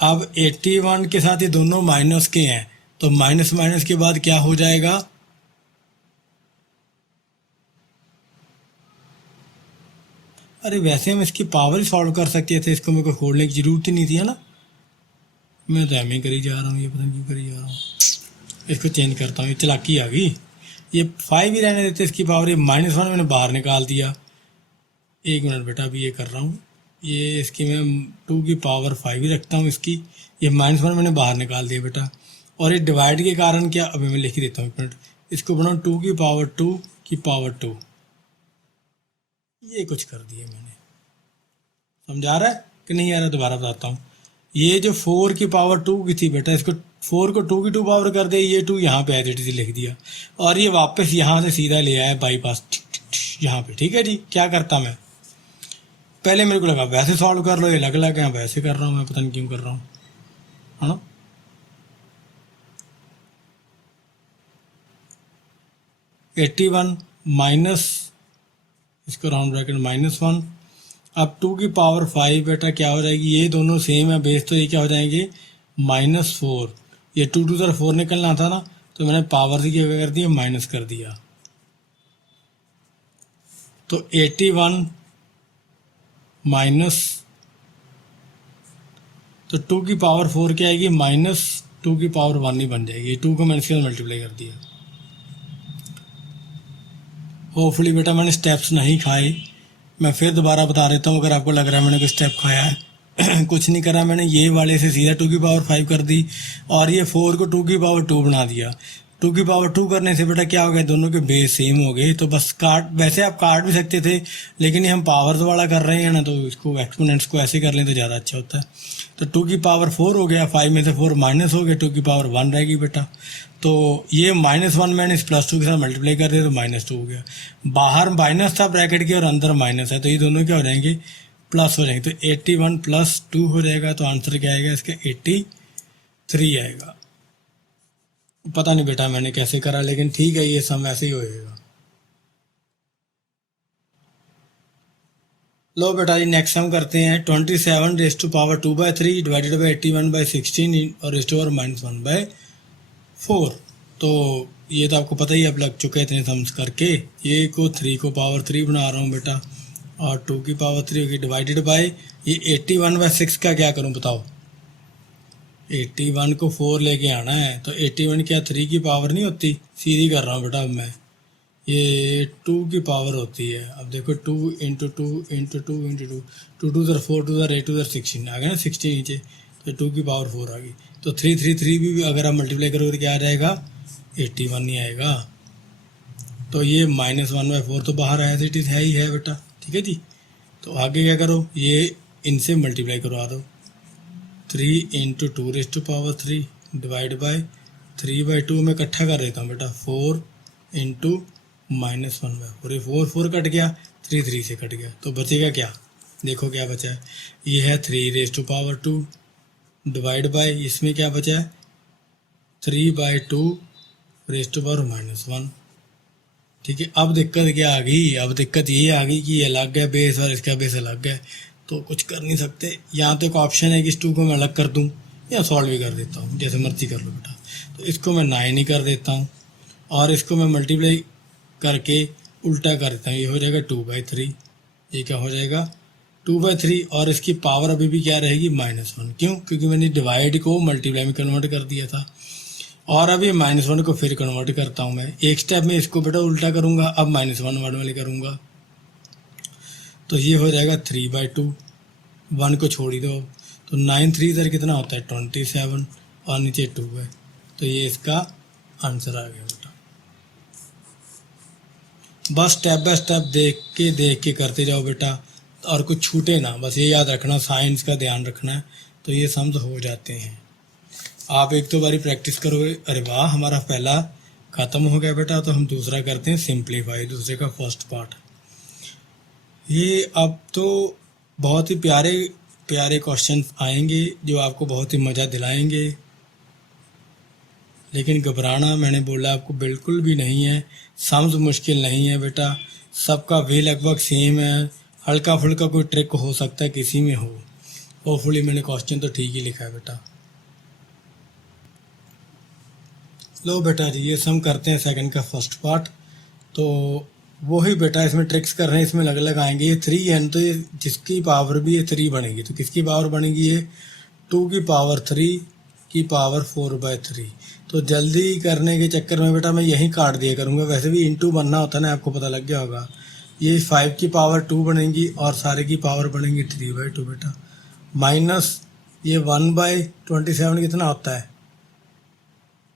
अब 81 के साथ ये दोनों माइनस के हैं, तो माइनस माइनस के बाद क्या हो जाएगा, अरे वैसे हम इसकी पावर ही सॉल्व कर सकते थे, इसको मेरे को खोलने की जरूरत ही नहीं थी, है ना। मैं तो एम ही करी जा रहा हूँ, ये पता नहीं क्यों करी जा रहा हूँ। इसको चेंज करता हूँ, ये चालाकी आ गई, ये 5 ही रहने देते इसकी पावर। ये -1 मैंने बाहर निकाल दिया, 1 मिनट बेटा अभी ये कर रहा हूँ, ये इसकी मैं 2 की पावर 5 ही रखता हूँ इसकी, ये -1 मैंने बाहर निकाल दिया बेटा। और ये डिवाइड के कारण क्या, अभी मैं लिख ही देता हूँ 1 मिनट, इसको बनाऊँ 2 की पावर 2 की पावर 2, ये कुछ कर दिया मैंने, समझा रहा है कि नहीं आ रहा, दोबारा बताता हूँ। ये जो 4 की पावर 2 की थी बेटा, इसको 4 को 2 की 2 पावर कर दे, ये 2 यहाँ पे एज इट इज लिख दिया, और ये वापस यहाँ से सीधा ले आया बाईपास यहाँ पे, ठीक है जी। क्या करता मैं, पहले मेरे को लगा वैसे सॉल्व कर लो, ये लग है वैसे कर रहा हूँ मैं, पता नहीं क्यों कर रहा हूँ, है ना। -81 माइनस, इसको राउंड ब्रैकेट -1, अब 2 की पावर 5 बेटा क्या हो जाएगी, ये दोनों सेम है बेस, तो ये क्या हो जाएंगे -4, ये 2 2 ज़र 4 निकलना था ना, तो मैंने पावर से क्या कर दिया, माइनस कर दिया। तो 81 माइनस, तो 2 की पावर 4 क्या आएगी, -2 की पावर 1 ही बन जाएगी, 2 को मैंने इसके साथ मल्टीप्लाई कर दिया। होपफुली बेटा मैंने स्टेप्स नहीं खाए, मैं फिर दोबारा बता देता हूँ अगर आपको लग रहा है मैंने कोई स्टेप खाया है। कुछ नहीं करा मैंने, ये वाले से सीधा 2 की पावर 5 कर दी, और ये 4 को 2 की पावर 2 बना दिया। 2 की पावर 2 करने से बेटा क्या हो गया, दोनों के बेस सेम हो गए, तो बस काट, वैसे आप काट भी सकते थे, लेकिन ये हम पावर्स वाला कर रहे हैं ना, तो इसको एक्सपोनेंट्स को ऐसे कर लें तो ज़्यादा अच्छा होता है। तो 2 की पावर 4 हो गया, 5 में से 4 माइनस हो गया, 2 की पावर 1 रहेगी बेटा। तो ये -1 मैंने इस +2 के साथ मल्टीप्लाई कर दिया, तो -2 हो गया। बाहर माइनस था ब्रैकेट के और अंदर माइनस है, तो ये दोनों क्या हो जाएंगे, प्लस हो जाएंगे। तो 81 + 2 हो जाएगा, तो आंसर क्या आएगा इसका 83 आएगा। पता नहीं बेटा मैंने कैसे करा, लेकिन ठीक है, ये सम ऐसे ही होएगा। लो बेटा जी नेक्स्ट सम करते हैं। 27 raise to power 2/3 divided by 81/16 और रेज़ टू पावर -1/4। तो ये तो आपको पता ही अब लग चुका है इतने सम्स करके। ये को 3 को पावर 3 बना रहा हूँ बेटा, और 2 की पावर 3 होगी डिवाइडेड बाई ये 81/6 का क्या करूँ बताओ। 81 को 4 लेके आना है, तो 81 क्या 3 की पावर नहीं होती, सीधी कर रहा हूँ बेटा अब मैं, ये 2 की पावर होती है। अब देखो 2 इंटू 2 इंटू 2 इंटू 2, 2 2 ज़र 4 2 ज़र 8 2 ज़र 16 आ गया ना, 16 नीचे, तो 2 की पावर 4 आ गई। तो 3 3 3 भी अगर आप मल्टीप्लाई करोगे तो क्या आ जाएगा, 81 नहीं आएगा। तो ये -1/4 तो बाहर आया, इट इज़ है ही है बेटा, ठीक है जी। तो आगे क्या करो, ये इनसे मल्टीप्लाई करवा दो, 3 into 2 raise to power 3 divide by 3/2 में इकट्ठा कर देता हूँ बेटा, 4 इंटू -1/4, ये 4 4 कट गया, 3 3 से कट गया, तो बचेगा क्या, देखो क्या बचा है, ये है 3 raise to power 2 divide by, इसमें क्या बचा है 3/2 रेज़ टू पावर -1। ठीक है, अब दिक्कत क्या आ गई, अब दिक्कत ये आ गई कि ये अलग है बेस और इसका बेस अलग है, तो कुछ कर नहीं सकते। यहाँ तो एक ऑप्शन है कि इस 2 को मैं अलग कर दूँ या सॉल्व भी कर देता हूँ, जैसे मर्जी कर लो बेटा। तो इसको मैं 9 ही कर देता हूँ और इसको मैं मल्टीप्लाई करके उल्टा कर देता हूँ, ये हो जाएगा 2/3। ये क्या हो जाएगा 2/3 और इसकी पावर अभी भी क्या रहेगी -1। क्यों? क्योंकि मैंने डिवाइड को मल्टीप्लाई में कन्वर्ट कर दिया था। और अभी -1 को फिर कन्वर्ट करता हूँ मैं। एक स्टेप में इसको बेटा उल्टा करूँगा, अब -1 वर्ड वाले करूँगा। तो ये हो जाएगा 3/2, 1 को छोड़ ही दो। तो 9 3 इधर कितना होता है 27 और नीचे 2 है। तो ये इसका आंसर आ गया बेटा। बस स्टेप बाय स्टेप देख के करते जाओ बेटा और कुछ छूटे ना, बस ये याद रखना, साइंस का ध्यान रखना है, तो ये समझ हो जाते हैं। आप एक तो बारी प्रैक्टिस करोगे, अरे वाह हमारा पहला ख़त्म हो गया बेटा। तो हम दूसरा करते हैं सिंप्लीफाई, दूसरे का फर्स्ट पार्ट। ये अब तो बहुत ही प्यारे प्यारे क्वेश्चन आएंगे जो आपको बहुत ही मज़ा दिलाएंगे, लेकिन घबराना मैंने बोला आपको बिल्कुल भी नहीं है। समझ मुश्किल नहीं है बेटा, सबका वे लगभग सेम है। हल्का फुल्का कोई ट्रिक हो सकता है किसी में हो। होपफुली मैंने क्वेश्चन तो ठीक ही लिखा है बेटा। लो बेटा जी, ये सम करते हैं सेकंड का फर्स्ट पार्ट। तो वही बेटा इसमें ट्रिक्स कर रहे हैं, इसमें अलग अलग आएंगे। ये 3 है तो ये जिसकी पावर भी ये 3 बनेगी, तो किसकी पावर बनेगी? ये 2 की पावर 3 की पावर 4/3। तो जल्दी करने के चक्कर में बेटा मैं यहीं काट दिया करूँगा, वैसे भी इंटू बनना होता है ना, आपको पता लग गया होगा। ये 5 की पावर 2 बनेगी और सारे की पावर बनेगी 3/2 बेटा। माइनस ये 1/27 कितना होता है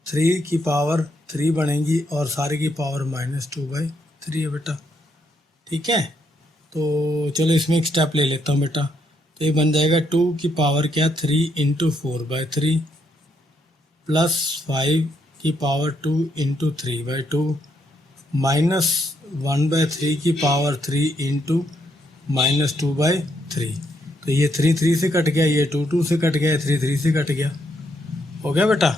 3 की पावर 3 बनेगी और सारे की पावर -2/3 है बेटा। ठीक है, तो चलो इसमें एक स्टेप ले लेता हूँ बेटा। तो ये बन जाएगा 2 की पावर क्या 3 × 4/3 प्लस 5 की पावर 2 × 3/2 माइनस 1/3 की पावर 3 × -2/3। तो ये 3 3 से कट गया, ये 2 2 से कट गया, 3 3 से कट गया। हो गया बेटा।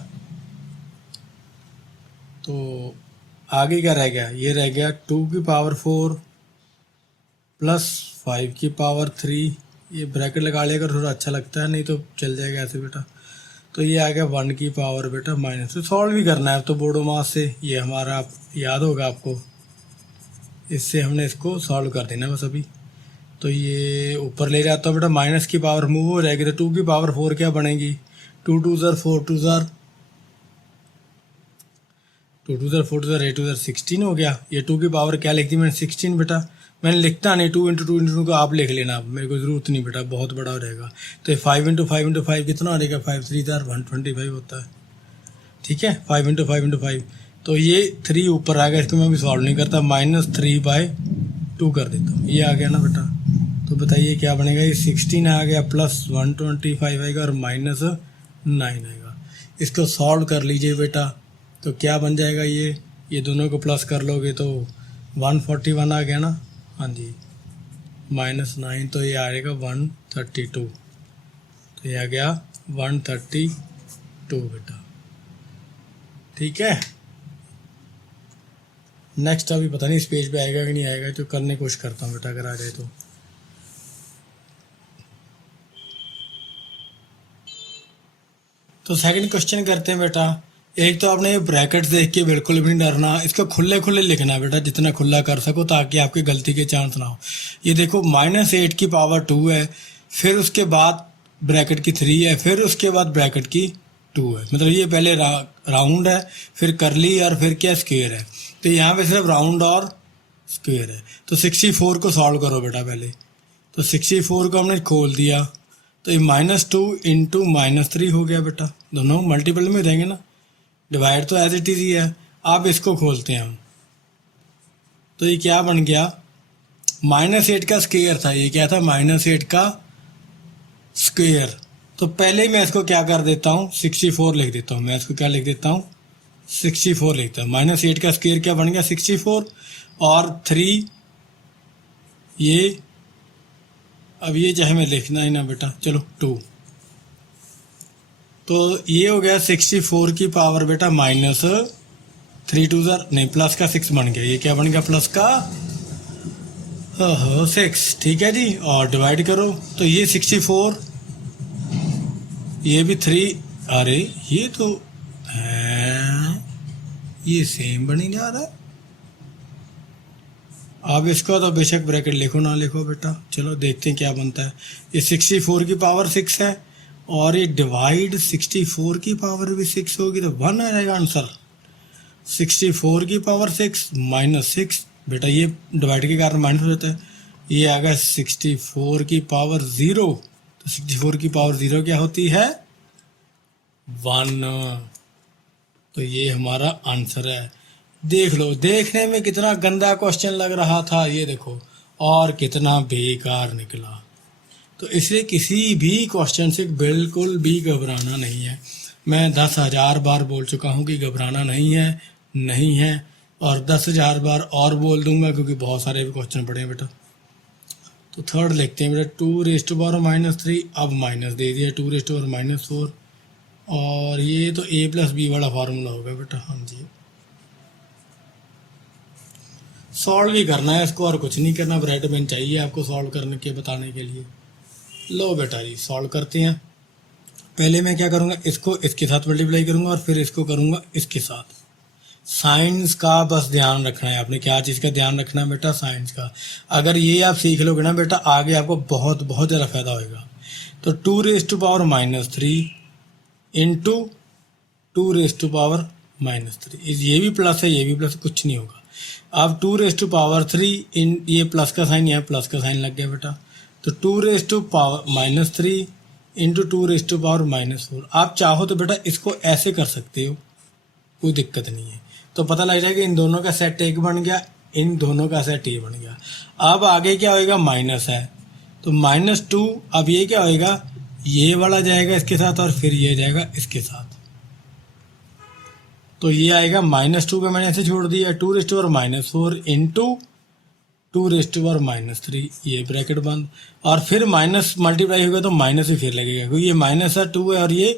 तो आगे क्या रह गया? ये रह गया 2 की पावर 4 प्लस 5 की पावर 3। ये ब्रैकेट लगा लिया अगर थोड़ा अच्छा लगता है, नहीं तो चल जाएगा ऐसे बेटा। तो ये आ गया 1 की पावर बेटा माइनस। तो सॉल्व भी करना है तो बोर्डो मास से, ये हमारा आप याद होगा आपको, इससे हमने इसको सॉल्व कर देना बस अभी। तो ये ऊपर ले जाता हूँ बेटा, माइनस की पावर मूव हो जाएगी तो 2 की पावर 4 क्या बनेगी 2 2 ज़र 4 2 ज़र 2 2 ज़र 4 2 ज़र 8 2 ज़र 16 हो गया। ये 2 की पावर क्या लिख दी मैंने 16 बेटा। मैंने लिखता नहीं, 2 × 2 × 2 को आप लिख लेना, मेरे को ज़रूरत नहीं बेटा, बहुत बड़ा हो जाएगा। तो ये 5 × 5 × 5 कितना हो जाएगा 5 3 ज़र 125 होता है। ठीक है, 5 × 5 × 5। तो ये 3 ऊपर आ गया, इसको मैं अभी सॉल्व नहीं करता, -3/2 कर देता हूँ। ये आ गया ना बेटा। तो बताइए क्या बनेगा? ये 16 आ गया प्लस 125 आएगा और -9 आएगा। इसको सॉल्व कर लीजिए बेटा, तो क्या बन जाएगा? ये दोनों को प्लस कर लोगे तो 141 आ गया ना। हाँ जी, -9 तो ये आएगा 132। तो ये आ गया 132 बेटा। ठीक है, नेक्स्ट अभी पता नहीं इस पेज पे आएगा कि नहीं आएगा, तो करने की कोशिश करता हूँ बेटा, अगर आ जाए तो। तो सेकंड क्वेश्चन करते हैं बेटा। एक तो आपने ये ब्रैकेट्स देख के बिल्कुल भी नहीं डरना, इसको खुले खुले लिखना बेटा, जितना खुला कर सको ताकि आपकी गलती के चांस ना हो। ये देखो -8 की पावर 2 है, फिर उसके बाद ब्रैकेट की 3 है, फिर उसके बाद ब्रैकेट की 2 है। मतलब ये पहले राउंड है, फिर करली और फिर क्या स्क्वायर है। तो यहाँ पे सिर्फ राउंड और स्क्वायर है। तो 64 को सॉल्व करो बेटा पहले। तो 64 को हमने खोल दिया, तो ये -2 × -3 हो गया बेटा। दोनों मल्टीपल में रहेंगे ना, डिवाइड तो एज इट इज ही है। अब इसको खोलते हैं हम, तो ये क्या बन गया -8 का स्क्वायर था। ये क्या था? -8 का स्क्वायर। तो पहले ही मैं इसको क्या कर देता हूँ 64 लिख देता हूँ। मैं इसको क्या लिख देता हूँ 64 लिखता हूँ। -8 का स्क्वायर क्या बन गया 64 और 3 ये, अब ये चाहे मैं लिखना ही ना बेटा, चलो 2। तो ये हो गया 64 की पावर बेटा -3 2 ज़र नहीं प्लस का 6 बन गया। ये क्या बन गया प्लस का ओहो 6, ठीक है जी। और डिवाइड करो तो ये 64, ये भी 3। अरे ये तो है, ये सेम बनी जा रहा है। अब इसको तो बेशक ब्रैकेट लिखो ना लिखो बेटा, चलो देखते हैं क्या बनता है। ये 64 की पावर 6 है, और ये डिवाइड 64 की पावर भी 6 होगी, तो 1 आ जाएगा आंसर। 64 की पावर 6 माइनस 6, बेटा ये डिवाइड के कारण माइनस हो जाता है। ये आ गया 64 की पावर 0, तो 64 की पावर 0 क्या होती है? 1। तो ये हमारा आंसर है। देख लो, देखने में कितना गंदा क्वेश्चन लग रहा था, ये देखो, और कितना बेकार निकला। तो इसलिए किसी भी क्वेश्चन से बिल्कुल भी घबराना नहीं है। मैं 10,000 बार बोल चुका हूँ कि घबराना नहीं है, नहीं है, और 10,000 बार और बोल दूंगा, क्योंकि बहुत सारे भी क्वेश्चन पड़े हैं बेटा। तो थर्ड लिखते हैं बेटा, 2⁻³ अब माइनस दे दिया, 2⁻⁻4, और ये तो a+b वाला फार्मूला होगा बेटा। हाँ जी, सॉल्व ही करना है इसको, और कुछ नहीं करना। ब्रेड पेन चाहिए आपको सॉल्व करने के बताने के लिए। लो बेटा जी, सॉल्व करते हैं। पहले मैं क्या करूँगा, इसको इसके साथ मल्टीप्लाई करूँगा, और फिर इसको करूँगा इसके साथ। साइंस का बस ध्यान रखना है आपने। क्या चीज़ का ध्यान रखना है बेटा? साइंस का। अगर ये आप सीख लोगे ना बेटा, आगे आपको बहुत बहुत ज़्यादा फायदा होगा। तो 2⁻³ इंटू 2⁻⁻3, ये भी प्लस है, ये भी प्लस, कुछ नहीं होगा। अब 2⁻³ इन, ये प्लस का साइन, यहाँ प्लस का साइन लग गया बेटा। तो 2⁻³ इंटू 2⁻⁻4। आप चाहो तो बेटा इसको ऐसे कर सकते हो, कोई दिक्कत नहीं है। तो पता लग जाएगा इन दोनों का सेट एक बन गया, इन दोनों का सेट ये बन गया। अब आगे क्या होएगा? माइनस है, तो -2। अब ये क्या होएगा? ये वाला जाएगा इसके साथ, और फिर ये जाएगा इसके साथ। तो ये आएगा -2 का मैंने ऐसे छोड़ दिया, 2⁻⁻4 इंटू 2⁻⁻3, ये ब्रैकेट बंद। और फिर माइनस मल्टीप्लाई होगा तो माइनस ही फिर लगेगा, क्योंकि ये माइनस है, 2 है, और ये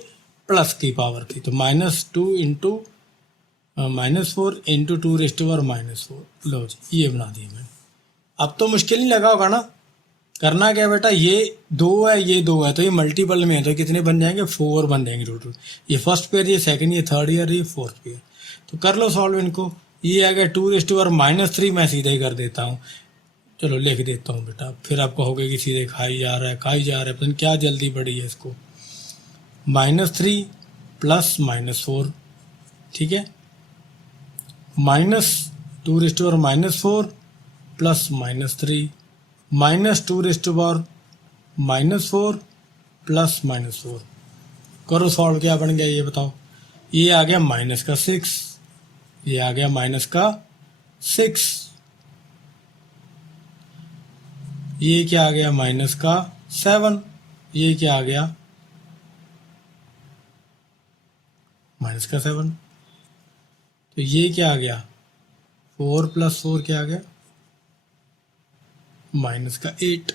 प्लस की पावर थी। तो -2 इंटू -4 इंटू 2⁻⁻4। लो जी, ये बना दिया मैंने। अब तो मुश्किल नहीं लगा होगा ना? करना क्या बेटा, ये 2 है, ये 2 है, तो ये मल्टीपल में है, तो कितने बन जाएंगे? 4 बन जाएंगे टोटल। ये फर्स्ट पेयर, ये सेकंड, ये थर्ड ईयर, ये फोर्थ पेयर। तो कर लो सॉल्व इनको। ये आ गया 2⁻⁻3, मैं सीधे ही कर देता हूँ। चलो लिख देता हूँ बेटा, फिर आप कहोगे कि सीधे खाई जा रहा है, खाई जा रहा है, पता नहीं क्या जल्दी पड़ी है इसको। -3 प्लस -4, ठीक है, -2⁻⁻4 प्लस -3 -2⁻⁻4 प्लस -4। करो सॉल्व, क्या बन गया ये बताओ। ये आ गया -6, ये आ गया -6, ये क्या आ गया? -7, ये क्या आ गया? -7। तो ये क्या आ गया? 4 + 4 क्या आ गया? -8।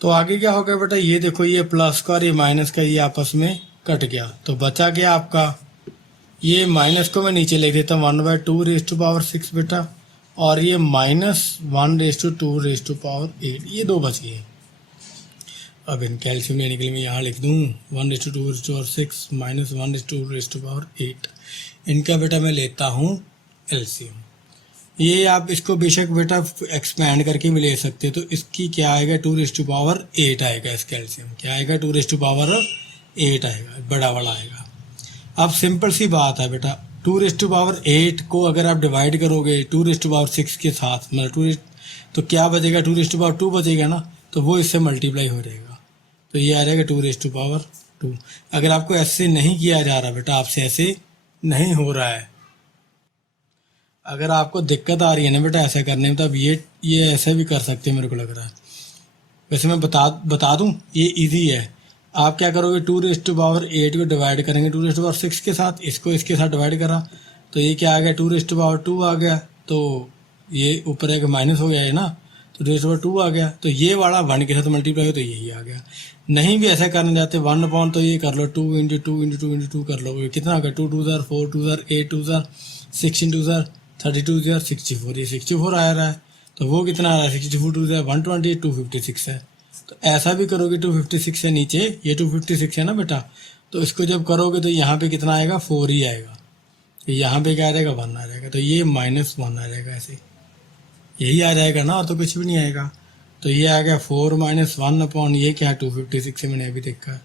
तो आगे क्या हो गया बेटा? ये देखो, ये प्लस का और ये माइनस का, ये आपस में कट गया, तो बचा गया आपका ये माइनस को मैं नीचे लिख देता हूँ 1/2⁻6 बेटा, और ये -1/2⁸, ये 2 बच गए। अब इन कैल्शियम लेने के लिए मैं यहाँ लिख दूँ 1/2⁶ माइनस 1/2⁸। इनका बेटा मैं लेता हूँ एलसीएम। ये आप इसको बेशक बेटा एक्सपैंड करके भी ले सकते हो। तो इसकी क्या आएगा? 2⁸8 आएगा। इसका एलसीएम क्या आएगा? 2⁸8 आएगा, बड़ा वाला आएगा। अब सिंपल सी बात है बेटा, 2⁸8 को अगर आप डिवाइड करोगे 2⁻6 के साथ, मतलब तो क्या बचेगा? 2⁻2 बचेगा ना, तो वो इससे मल्टीप्लाई हो जाएगा, तो ये आ जाएगा 2⁻2। अगर आपको ऐसे नहीं किया जा रहा बेटा, आपसे ऐसे नहीं हो रहा है, अगर आपको दिक्कत आ रही है ना बेटा ऐसा करने में, तो अब ये ऐसे भी कर सकते हैं, मेरे को लग रहा है। वैसे मैं बता दूं, ये इजी है। आप क्या करोगे? 2⁸8 को डिवाइड करेंगे 2⁻6 के साथ, इसको इसके साथ डिवाइड करा, तो ये क्या आ गया? 2⁻2 आ गया, तो ये ऊपर एक माइनस हो गया है ना, तो 2⁻2 आ गया, तो ये वाला 1 के साथ मल्टीप्लाई हो, तो यही आ गया। नहीं भी ऐसा करने जाते 1/, तो ये कर लो 2 × 2 × 2 × 2 कर लो, कितना आ गया? 2 × 2 = 4, 2 × 8, 2 × 6 × 2 = 32 ज़ा 64, ये 64 आ रहा है। तो वो कितना आ रहा है, 64 2 ज़ा 120, 256 है। तो ऐसा भी करोगे 256 से नीचे, ये 256 है ना बेटा, तो इसको जब करोगे तो यहाँ पे कितना आएगा, 4 ही आएगा। तो यहाँ पे क्या आ जाएगा, 1 आ जाएगा। तो ये -1 आ जाएगा, ऐसे यही आ जाएगा ना, और तो कुछ भी नहीं आएगा। तो ये आ गया 4 - 1 अपॉन ये क्या है, 256 से मैंने अभी देखा है।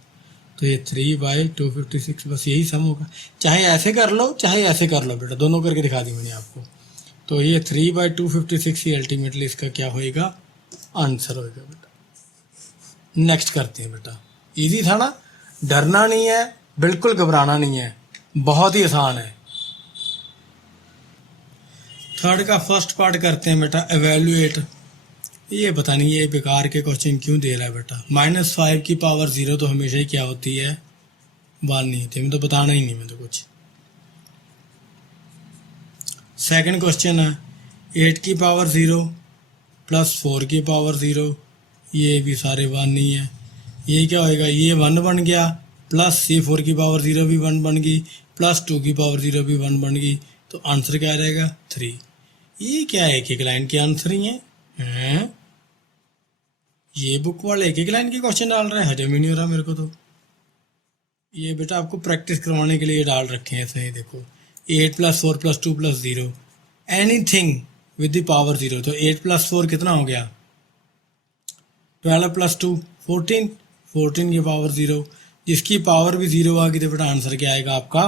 तो ये 3/256, बस यही सम होगा। चाहे ऐसे कर लो चाहे ऐसे कर लो बेटा, दोनों करके दिखा दी मैंने आपको। तो ये 3/256 ही अल्टीमेटली इसका क्या होएगा, आंसर होएगा बेटा। नेक्स्ट करते हैं बेटा, इजी था ना, डरना नहीं है, बिल्कुल घबराना नहीं है, बहुत ही आसान है। थर्ड का फर्स्ट पार्ट करते हैं बेटा, एवेल्युएट। ये पता नहीं ये बेकार के क्वेश्चन क्यों दे रहा है बेटा। -5 की पावर 0 तो हमेशा ही क्या होती है, 1 नहीं होती। मैं तो बताना ही नहीं, मैं तो कुछ। सेकंड क्वेश्चन है 8 की पावर 0 + 4 की पावर 0, ये भी सारे 1 नहीं है। ये क्या होएगा, ये 1 बन गया, प्लस ये 4 की पावर 0 भी 1 बन गई, प्लस 2 की पावर 0 भी 1 बन गई। तो आंसर क्या रहेगा, 3। ये क्या है, एक एक लाइन के आंसर ही हैं? ये बुक वाले एक एक लाइन के क्वेश्चन डाल रहे हैं, हजम ही नहीं हो रहा मेरे को। तो ये बेटा आपको प्रैक्टिस करवाने के लिए डाल रखे हैं, सही देखो। 8 + 4 + 2 + 0, एनीथिंग विद द पावर 0। तो 8 + 4 कितना हो गया, 12 + 2 14, 14 की पावर 0। जिसकी पावर भी 0 आ गई तो बेटा आंसर क्या आएगा आपका,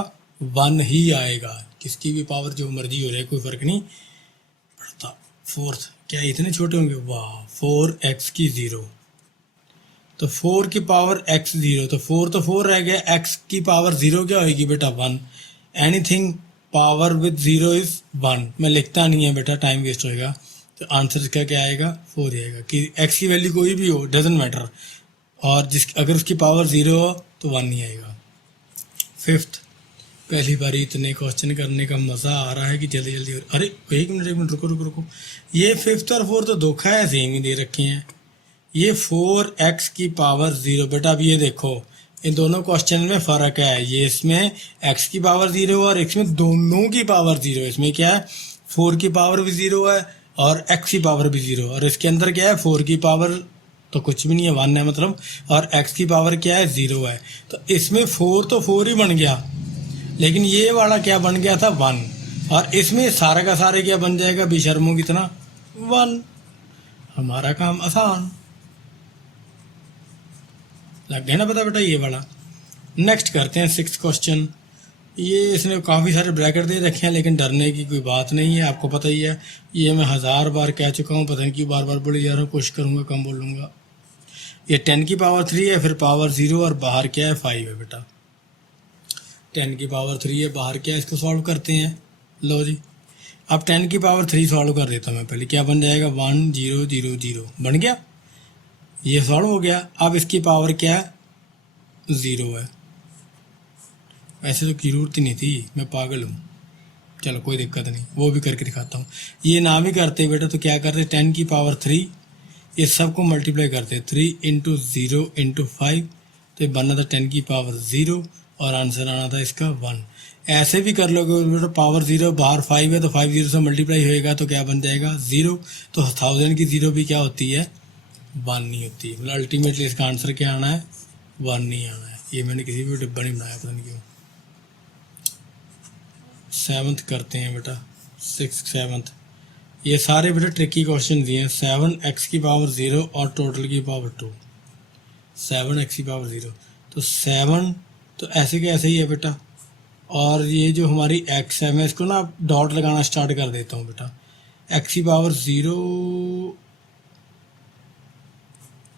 1 ही आएगा। किसकी भी पावर जो मर्जी हो रही है, कोई फर्क नहीं पड़ता। फोर्थ, क्या इतने छोटे होंगे, वाह, 4x की 0। तो 4 की पावर x 0, तो 4 रह गया, x की पावर 0 क्या होगी बेटा, 1। Anything power with 0 is 1। मैं लिखता नहीं है बेटा, टाइम वेस्ट होएगा। तो आंसर इसका क्या आएगा, 4 आएगा। कि x की वैल्यू कोई भी हो, डजेंट मैटर, और अगर उसकी पावर 0 हो तो 1 नहीं आएगा। फिफ्थ, पहली बारी इतने क्वेश्चन करने का मज़ा आ रहा है कि जल्दी जल्दी। अरे एक मिनट रुको। ये फिफ्थ और फोर्थ तो धोखा है, सेम ही दे रखे हैं। ये 4x की पावर 0 बेटा, अब ये देखो इन दोनों क्वेश्चन में फ़र्क है। ये इसमें x की पावर 0 और इसमें दोनों की पावर 0। इसमें क्या है, 4 की पावर भी 0 है और x की पावर भी 0। और इसके अंदर क्या है, 4 की पावर तो कुछ भी नहीं है, 1 है मतलब, और x की पावर क्या है, 0 है। तो इसमें 4 तो 4 ही बन गया, लेकिन ये वाला क्या बन गया था, 1। और इसमें सारा का सारे क्या बन जाएगा, बेशर्मों कितना, 1। हमारा काम आसान, लग गया ना पता बेटा ये वाला। नेक्स्ट करते हैं 6th क्वेश्चन। ये इसने काफ़ी सारे ब्रैकेट दे रखे हैं, लेकिन डरने की कोई बात नहीं है, आपको पता ही है। ये मैं 1000 बार कह चुका हूँ, पता नहीं क्यों बार बार बोले जा रहा हूँ, कोशिश करूँगा कम बोलूँगा। ये 10 की पावर 3 है, फिर पावर 0 और बाहर क्या है, 5 है बेटा। 10 की पावर 3 है, बाहर क्या है, इसको सॉल्व करते हैं। लो जी, अब 10 की पावर 3 सॉल्व कर देता हूँ मैं पहले। क्या बन जाएगा, 1 0 0 0 बन गया, ये सॉल्व हो गया। अब इसकी पावर क्या है, 0 है। ऐसे तो की जरूरत ही नहीं थी, मैं पागल हूँ। चलो कोई दिक्कत नहीं, वो भी करके दिखाता हूँ। ये ना भी करते बेटा तो क्या करते, 10 की पावर 3 ये सबको मल्टीप्लाई करते, 3 × 0 × 5, तो ये बनना था 10 की पावर 0 और आंसर आना था इसका 1। ऐसे भी कर लोगे बेटा, पावर 0 बाहर 5 है तो 5 0 से मल्टीप्लाई होएगा तो क्या बन जाएगा, 0। तो 1000 की 0 भी क्या होती है, 1 नहीं होती। मतलब अल्टीमेटली इसका आंसर क्या आना है, 1 नहीं आना है। ये मैंने किसी भी डिब्बा नहीं बनाया, पता नहीं क्यों। 7th करते हैं बेटा, 6th 7th। ये सारे बेटा ट्रिकी क्वेश्चन दिए हैं। 7x की पावर 0 और टोटल की पावर 2। 7x की पावर 0 तो 7 तो ऐसे के ऐसे ही है बेटा। और ये जो हमारी x है, मैं इसको ना डॉट लगाना स्टार्ट कर देता हूँ बेटा। x की पावर 0,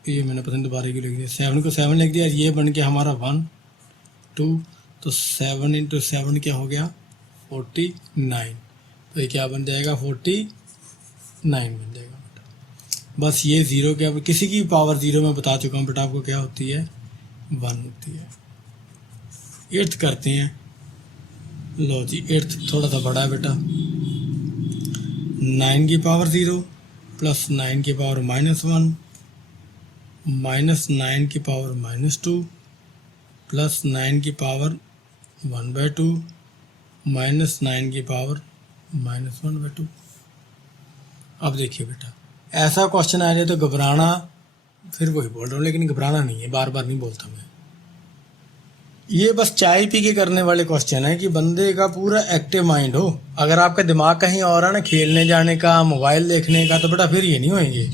ये मैंने पता नहीं दोबारा क्यों लिख दिया, 7 को 7 लिख दिया, ये बन गया हमारा 1 2। तो 7 × 7 क्या हो गया, 49। तो ये क्या बन जाएगा, 49 बन जाएगा बेटा। बस ये 0 क्या, किसी की पावर 0 मैं बता चुका हूँ बेटा आपको क्या होती है, 1 होती है। 8th करते हैं। लो जी, 8th थोड़ा सा बड़ा है बेटा। 9 की पावर 0 + 9 की पावर -1 -9 की पावर -2 + 9 की पावर 1/2 -9 की पावर -1/2। अब देखिए बेटा, ऐसा क्वेश्चन आ जाए तो घबराना, फिर वही बोल रहा हूँ, लेकिन घबराना नहीं है, बार बार नहीं बोलता मैं। ये बस चाय पी के करने वाले क्वेश्चन है कि बंदे का पूरा एक्टिव माइंड हो। अगर आपका दिमाग कहीं और है ना, खेलने जाने का, मोबाइल देखने का, तो बेटा फिर ये नहीं होएंगे।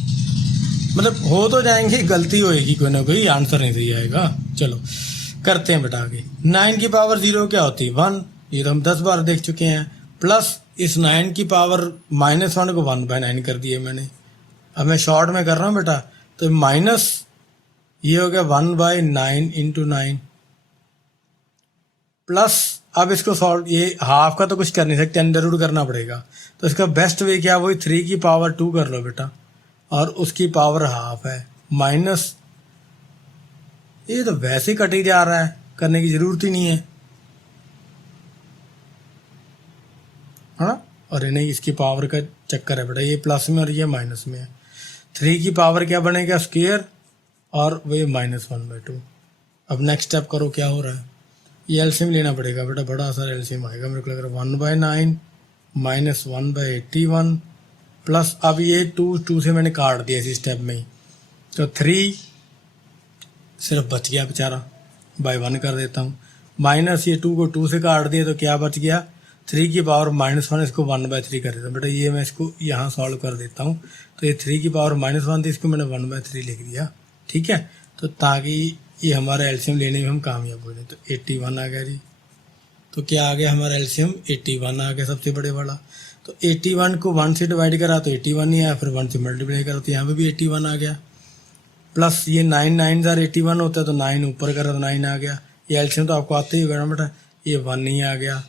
मतलब हो तो जाएंगे, गलती होएगी कोई ना कोई, आंसर नहीं सही आएगा। चलो करते हैं बेटा आगे। 9 की पावर 0 क्या होती है? 1। ये तो हम 10 बार देख चुके हैं। प्लस इस 9 की पावर -1 को 1/9 कर दिया मैंने। अब मैं शॉर्ट में कर रहा हूँ बेटा, तो माइनस ये हो गया 1/9 × 9 प्लस, अब इसको सॉल्व, ये हाफ का तो कुछ कर नहीं सकते, अंडर रूट करना पड़ेगा। तो इसका बेस्ट वे क्या, वही 3 की पावर 2 कर लो बेटा, और उसकी पावर हाफ है माइनस, ये तो वैसे ही कट ही जा रहा है, करने की जरूरत ही नहीं है ना। और नहीं, इसकी पावर का चक्कर है बेटा, ये प्लस में और ये माइनस में है। 3 की पावर क्या बनेगा? स्क्वायर, और वही -1/2। अब नेक्स्ट स्टेप करो, क्या हो रहा है? ये एलसीएम लेना पड़ेगा बेटा, बड़ा सारा एलसीएम आएगा मेरे को लग रहा है। 1/9 -1/81 प्लस, अब ये 2 से मैंने काट दिया इसी स्टेप में ही, तो 3 सिर्फ बच गया बेचारा, बाय 1 कर देता हूँ। माइनस ये 2 को 2 से काट दिया, तो क्या बच गया? 3 की पावर -1, इसको 1/3 कर देता हूँ बेटा। ये मैं इसको यहाँ सॉल्व कर देता हूँ, तो ये 3 की पावर -1 थी, इसको मैंने 1/3 लिख दिया। ठीक है, तो ताकि ये हमारा एलसीएम लेने में हम कामयाब हो जाए। तो 81 आ गया जी। तो क्या आ गया हमारा एलसीएम? 81 आ गया, सबसे बड़े वाला। तो 81 को 1 से डिवाइड करा तो 81 ही आया, फिर 1 से मल्टीप्लाई करा तो यहाँ पे भी 81 आ गया। प्लस ये 9 9 81 होता है, तो 9 ऊपर करा तो 9 आ गया। ये एलसीएम तो आपको आते ही होगा बेटा, ये 1 ही आ गया।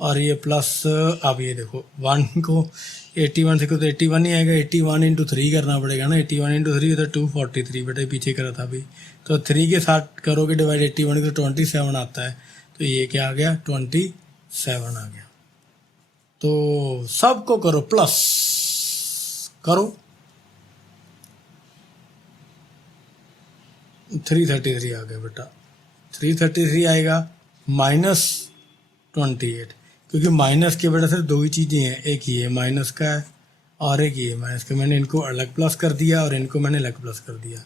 और ये प्लस, अब ये देखो 1 को 81 से को तो 81 ही आएगा, 81 × 3 करना पड़ेगा ना। 81 × 3 तो 243 बेटा, पीछे करा था अभी। तो 3 के साथ करोगे डिवाइड 81 को, तो 27 आता है। तो ये क्या आ गया? 27 आ गया। तो सबको करो प्लस करो, 333 आ गया बेटा। 333 आएगा -28, क्योंकि माइनस के बेटा सिर्फ 2 ही चीज़ें हैं, एक ये माइनस का है और एक ये माइनस का। मैंने इनको अलग प्लस कर दिया और इनको मैंने अलग प्लस कर दिया।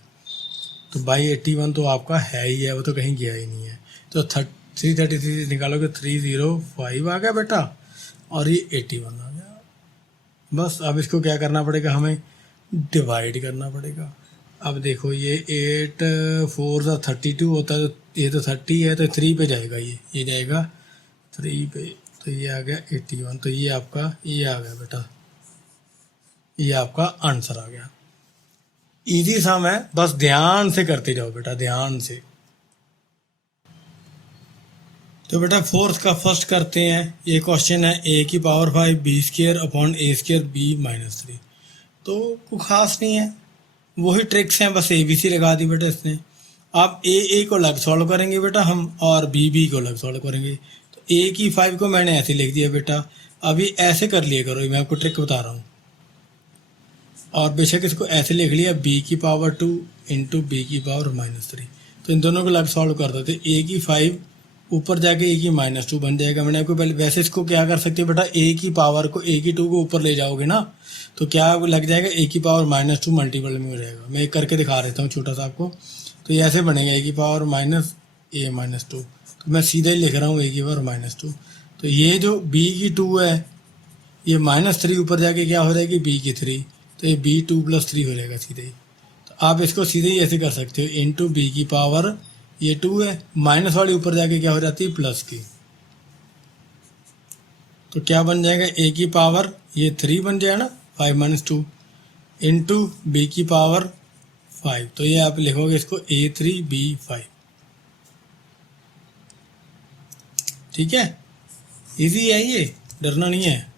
तो बाई 81 तो आपका है ही है, वो तो कहीं गया ही नहीं है। तो 333 निकालोगे 305 आ गया बेटा, और ये 81 आ गया। बस अब इसको क्या करना पड़ेगा? हमें डिवाइड करना पड़ेगा। अब देखो, ये 8 4 32 होता है, तो ये तो 30 है, तो 3 पे जाएगा, ये जाएगा 3 पे, तो ये आ गया 81। तो ये आपका ये आ गया बेटा, ये आपका आंसर आ गया। इजी सम है, बस ध्यान से करते जाओ बेटा, ध्यान से। तो बेटा फोर्थ का फर्स्ट करते हैं। ये क्वेश्चन है a की power 5 b² upon a² b-3। तो कुछ खास नहीं है, वही ट्रिक्स हैं, बस ABC लगा दी बेटा इसने। अब a को अलग सॉल्व करेंगे बेटा हम, और b को अलग सॉल्व करेंगे। तो a की 5 को मैंने ऐसे लिख दिया बेटा। अभी ऐसे कर लिया करो, मैं आपको ट्रिक बता रहा हूँ। और बेशक इसको ऐसे लिख लिया, b की पावर 2 × b की पावर -3। तो इन दोनों को अलग सॉल्व कर दो, तो a की 5 ऊपर जाके a की -2 बन जाएगा। मैंने आपको पहले, वैसे इसको क्या कर सकते हो बेटा, a की पावर को a की 2 को ऊपर ले जाओगे ना, तो क्या लग जाएगा? a की पावर -2 मल्टीपल में हो जाएगा। मैं एक करके दिखा देता हूँ छोटा सा आपको। तो ये ऐसे बनेगा, a की पावर -2। तो मैं सीधा ही लिख रहा हूँ a की पावर -2। तो ये जो b की 2 है, ये -3 ऊपर जाके क्या हो जाएगी? b की 3। तो ये b2 + 3 हो जाएगा सीधे ही। तो आप इसको सीधे ही ऐसे कर सकते हो, इंटू b की पावर, ये 2 है, माइनस वाली ऊपर जाके क्या हो जाती है? प्लस की। तो क्या बन जाएगा? a की पावर ये 3 बन जाएगा ना, 5 - 2 इंटू b की पावर 5। तो ये आप लिखोगे इसको a3b5। ठीक है, इजी है ये, डरना नहीं है।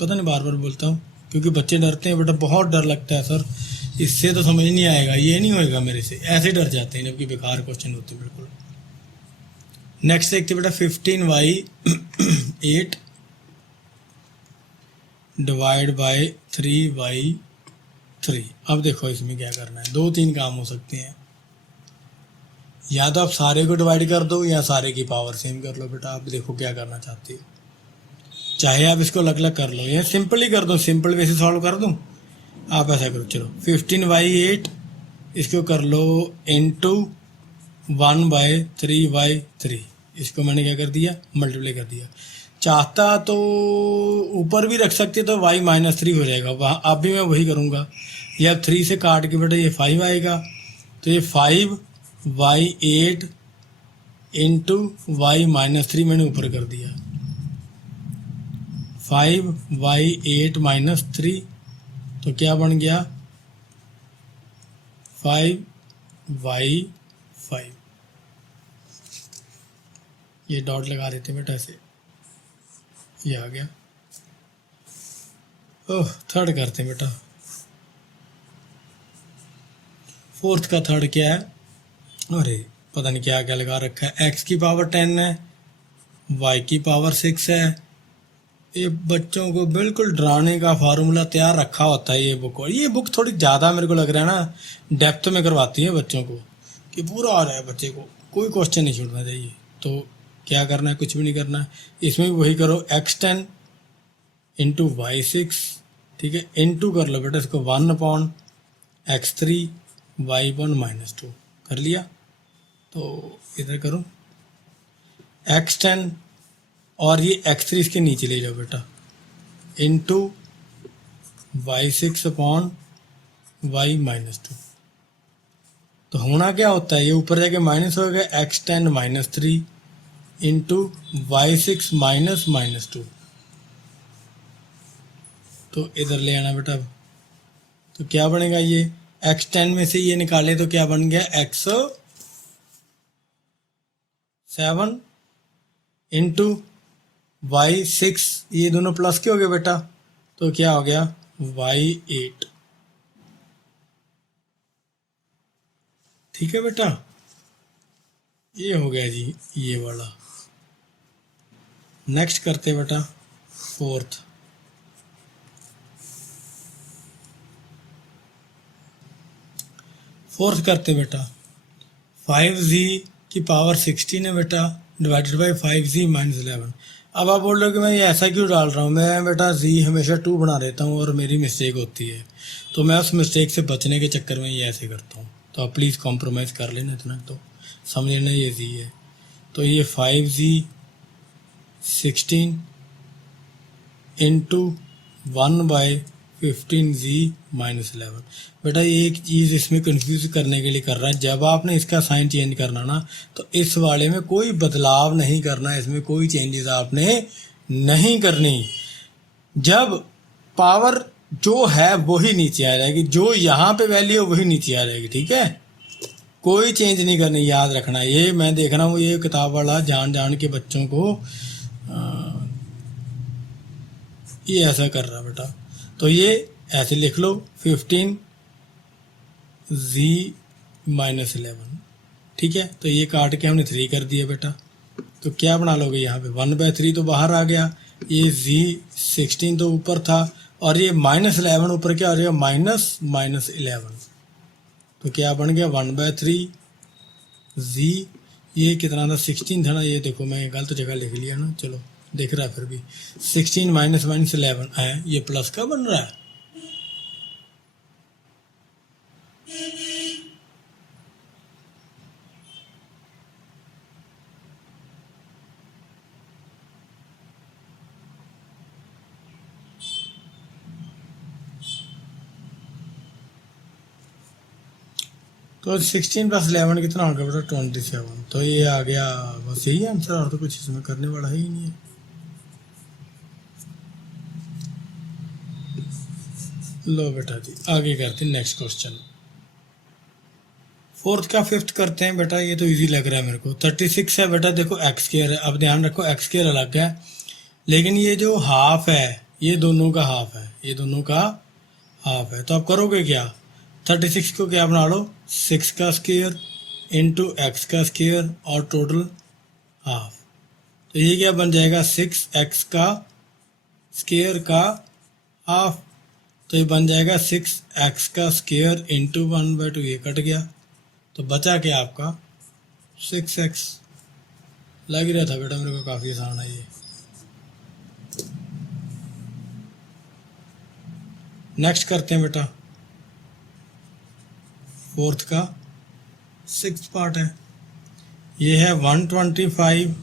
पता नहीं बार बार बोलता हूँ, क्योंकि बच्चे डरते हैं बेटा, बहुत डर लगता है सर, इससे तो समझ नहीं आएगा, ये नहीं होएगा मेरे से, ऐसे डर जाते हैं जबकि बेकार क्वेश्चन होते हैं बिल्कुल। नेक्स्ट देखते बेटा, 15y8 डिवाइड बाय 3y3। अब देखो इसमें क्या करना है, 2-3 काम हो सकते हैं। या तो आप सारे को डिवाइड कर दो, या सारे की पावर सेम कर लो बेटा। आप देखो क्या करना चाहते हो। चाहे आप इसको अलग अलग कर लो या सिंपल ही कर दो, सिंपल वे से सॉल्व कर दूं। आप ऐसा करो, चलो 15/8 इसको कर लो इंटू 1/3/3, इसको मैंने क्या कर दिया, मल्टीप्लाई कर दिया। चाहता तो ऊपर भी रख सकते तो y-3 हो जाएगा, वहाँ अब भी मैं वही करूँगा। ये अब 3 से काट के बेटा ये 5 आएगा, तो ये 5/8 इंटू y-3 मैंने ऊपर कर दिया, 5/8 - 3, तो क्या बन गया 5/5। ये डॉट लगा देते बेटा ऐसे, ये आ गया। ओह थर्ड करते हैं बेटा, फोर्थ का थर्ड क्या है, अरे पता नहीं क्या क्या लगा रखा है। x की पावर 10 है, y की पावर 6 है। ये बच्चों को बिल्कुल डराने का फार्मूला तैयार रखा होता है ये बुक, और ये बुक थोड़ी ज़्यादा मेरे को लग रहा है ना डेप्थ में करवाती है बच्चों को, कि पूरा आ रहा है बच्चे को, कोई क्वेश्चन नहीं छूटना चाहिए। तो क्या करना है, कुछ भी नहीं करना है, इसमें भी वही करो, x10 इंटू y6, ठीक है, इंटू कर लो बेटा इसको 1/x3 y1 - 2 कर लिया। तो इधर करो x10 और ये x3 इसके नीचे ले जाओ बेटा, इंटू y6/y-2। तो होना क्या होता है, ये ऊपर जाके माइनस हो गया, x10 - 3 इंटू y6 -2। तो इधर ले आना बेटा, तो क्या बनेगा, ये x10 में से ये निकाले तो क्या बन गया x7 इंटू y6, ये दोनों प्लस के हो गए बेटा, तो क्या हो गया y8। ठीक है बेटा, ये हो गया जी ये वाला। नेक्स्ट करते बेटा फोर्थ करते बेटा, 5z की पावर 16 है बेटा, डिवाइडेड बाई 5z - 11। अब आप बोल रहे हो कि मैं ये ऐसा क्यों डाल रहा हूँ, मैं बेटा z हमेशा 2 बना देता हूँ और मेरी मिस्टेक होती है, तो मैं उस मिस्टेक से बचने के चक्कर में ये ऐसे करता हूँ। तो आप प्लीज़ कॉम्प्रोमाइज़ कर लेना, इतना तो समझ लेना ये z है। तो ये 5z 16 इंटू 1/15z - 11। बेटा ये एक चीज़ इसमें कंफ्यूज करने के लिए कर रहा है, जब आपने इसका साइन चेंज करना ना तो इस वाले में कोई बदलाव नहीं करना, इसमें कोई चेंजेस आपने नहीं करनी। जब पावर जो है वही नीचे आ जाएगी, जो यहाँ पे वैल्यू है वही नीचे आ जाएगी, ठीक है, कोई चेंज नहीं करनी, याद रखना। ये मैं देख रहा हूँ ये किताब वाला जान जान के बच्चों को ये ऐसा कर रहा बेटा, तो ये ऐसे लिख लो 15z - 11, ठीक है। तो ये काट के हमने 3 कर दिया बेटा, तो क्या बना लोगे यहाँ पे 1/3 तो बाहर आ गया, ये z16 तो ऊपर था, और ये -11 ऊपर क्या आ जाएगा -11। तो क्या बन गया 1/3 z, ये कितना था 16 था ना, ये देखो मैं गलत जगह लिख लिया ना, चलो देख रहा है फिर भी 16 - -11 है, ये प्लस का बन रहा है। तो 16 + 11 कितना हो गया बेटा 27। तो ये आ गया, बस यही आंसर, और तो कुछ इसमें करने वाला है ही नहीं है। लो बेटा जी आगे करते हैं नेक्स्ट क्वेश्चन, फोर्थ का फिफ्थ करते हैं बेटा। ये तो इजी लग रहा है मेरे को, 36 है बेटा, देखो x2 है, अब ध्यान रखो x2 अलग है, लेकिन ये जो हाफ है ये दोनों का हाफ है, ये दोनों का हाफ है। तो आप करोगे क्या, 36 को क्या बना लो 6 का स्क्वायर इंटू एक्स का स्क्वायर और टोटल हाफ। तो ये क्या बन जाएगा 6x का स्क्वायर का हाफ, तो ये बन जाएगा 6x का स्क्वायर इंटू 1/2, ये कट गया, तो बचा क्या आपका 6x। लग रहा था बेटा मेरे को काफ़ी आसान है ये। नेक्स्ट करते हैं बेटा, फोर्थ का सिक्स्थ पार्ट है, ये है 125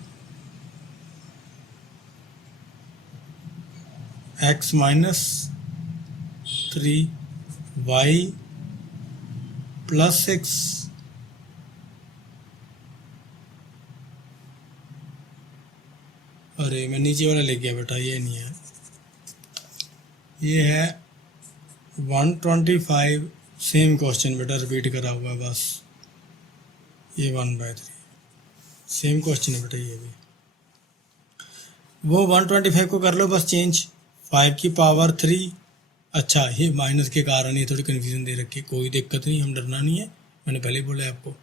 x माइनस 3 y प्लस 6 अरे मैं नीचे वाला ले गया बेटा, ये नहीं है, ये है 125 सेम क्वेश्चन बेटा, रिपीट करा हुआ है बस, ये 1/3 सेम क्वेश्चन है बेटा ये भी। वो 125 को कर लो बस चेंज, 5 की पावर 3, अच्छा ये माइनस के कारण ये थोड़ी कन्फ्यूजन दे रखी, कोई दिक्कत नहीं, हम डरना नहीं है, मैंने पहले ही बोला है आपको।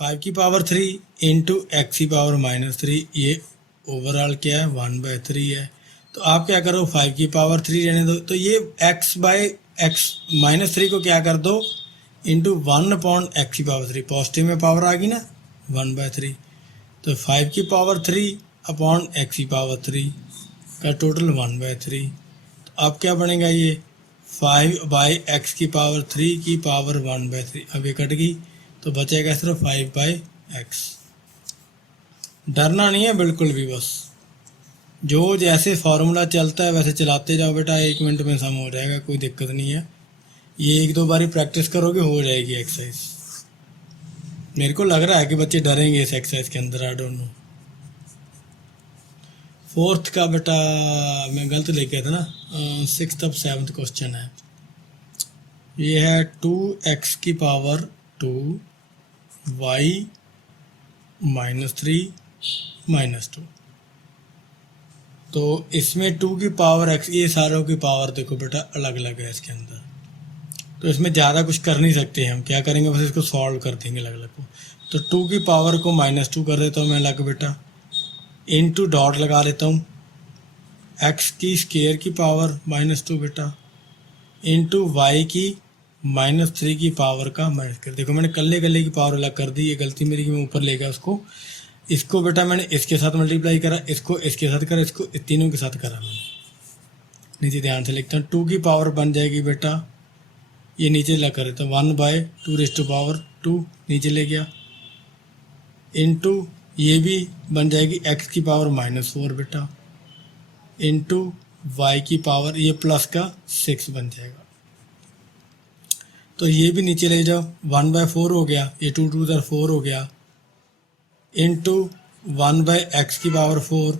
5 की पावर 3 इंटू एक्स की पावर -3, ये ओवरऑल क्या है 1/3 है। तो आप क्या करो, 5 की पावर 3 रहने दो, तो ये x/x -3 को क्या कर दो इंटू 1/x की पावर 3, पॉजिटिव में पावर आ गई ना 1/3, तो 5 की पावर 3 अपॉन x की पावर 3 का टोटल 1/3। तो अब क्या बनेगा, ये 5/x की पावर 3 की पावर 1/3, अब ये कट गई तो बचेगा सिर्फ 5/x। डरना नहीं है बिल्कुल भी, बस जो जैसे फार्मूला चलता है वैसे चलाते जाओ बेटा, 1 मिनट में सम हो जाएगा, कोई दिक्कत नहीं है, ये 1-2 बारी प्रैक्टिस करोगे हो जाएगी एक्सरसाइज। मेरे को लग रहा है कि बच्चे डरेंगे इस एक्सरसाइज के अंदर, आई डोंट नो। फोर्थ का बेटा मैं गलत लेके गया था ना, 6th अब 7th क्वेश्चन है, ये है 2x की पावर 2 y -3 -2, तो इसमें 2 की पावर x, ये सारों की पावर देखो बेटा अलग अलग है इसके अंदर, तो इसमें ज़्यादा कुछ कर नहीं सकते हम, क्या करेंगे बस इसको सॉल्व कर देंगे अलग अलग को। तो 2 की पावर को -2 कर देता हूँ मैं अलग बेटा, इनटू डॉट लगा लेता हूँ, x की स्क्वायर की पावर -2 बेटा, इनटू y की -3 की पावर का माइनस कर, देखो मैंने कल्ले कल्ले की पावर अलग कर दी, ये गलती मेरी कि मैं ऊपर ले गया उसको, इसको बेटा मैंने इसके साथ मल्टीप्लाई करा, इसको इसके साथ करा, इसको तीनों के साथ करा मैंने। नीचे ध्यान से लिखता हूँ, 2 की पावर बन जाएगी बेटा, ये नीचे लग कर देता हूँ 1/2 नीचे ले गया, इनटू ये भी बन जाएगी x की पावर -4 बेटा, इनटू y की पावर ये प्लस का 6 बन जाएगा, तो ये भी नीचे ले जाओ, 1/4 हो गया, ये 2 2 4 हो गया, इनटू 1/x की पावर 4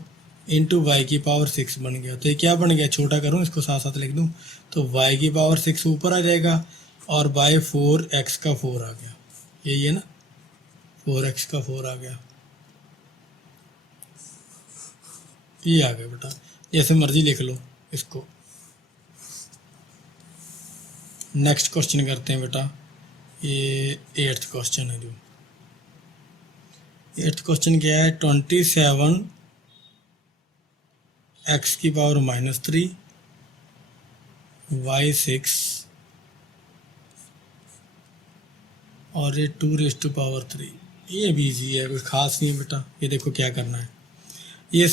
इंटू y की पावर 6 बन गया। तो ये क्या बन गया, छोटा करूँ इसको साथ साथ लिख दूँ, तो y की पावर 6 ऊपर आ जाएगा और बाय 4x का 4 आ गया, यही है ना, 4x का 4 आ गया, ये आ गया बेटा, जैसे मर्जी लिख लो इसको। नेक्स्ट क्वेश्चन करते हैं बेटा, ये 8th क्वेश्चन है, जो 8th क्वेश्चन क्या है, 27 x की पावर -3 y 6 और ये 2⁻3, ये भी इजी है, कुछ खास नहीं है बेटा। ये देखो क्या करना है, ये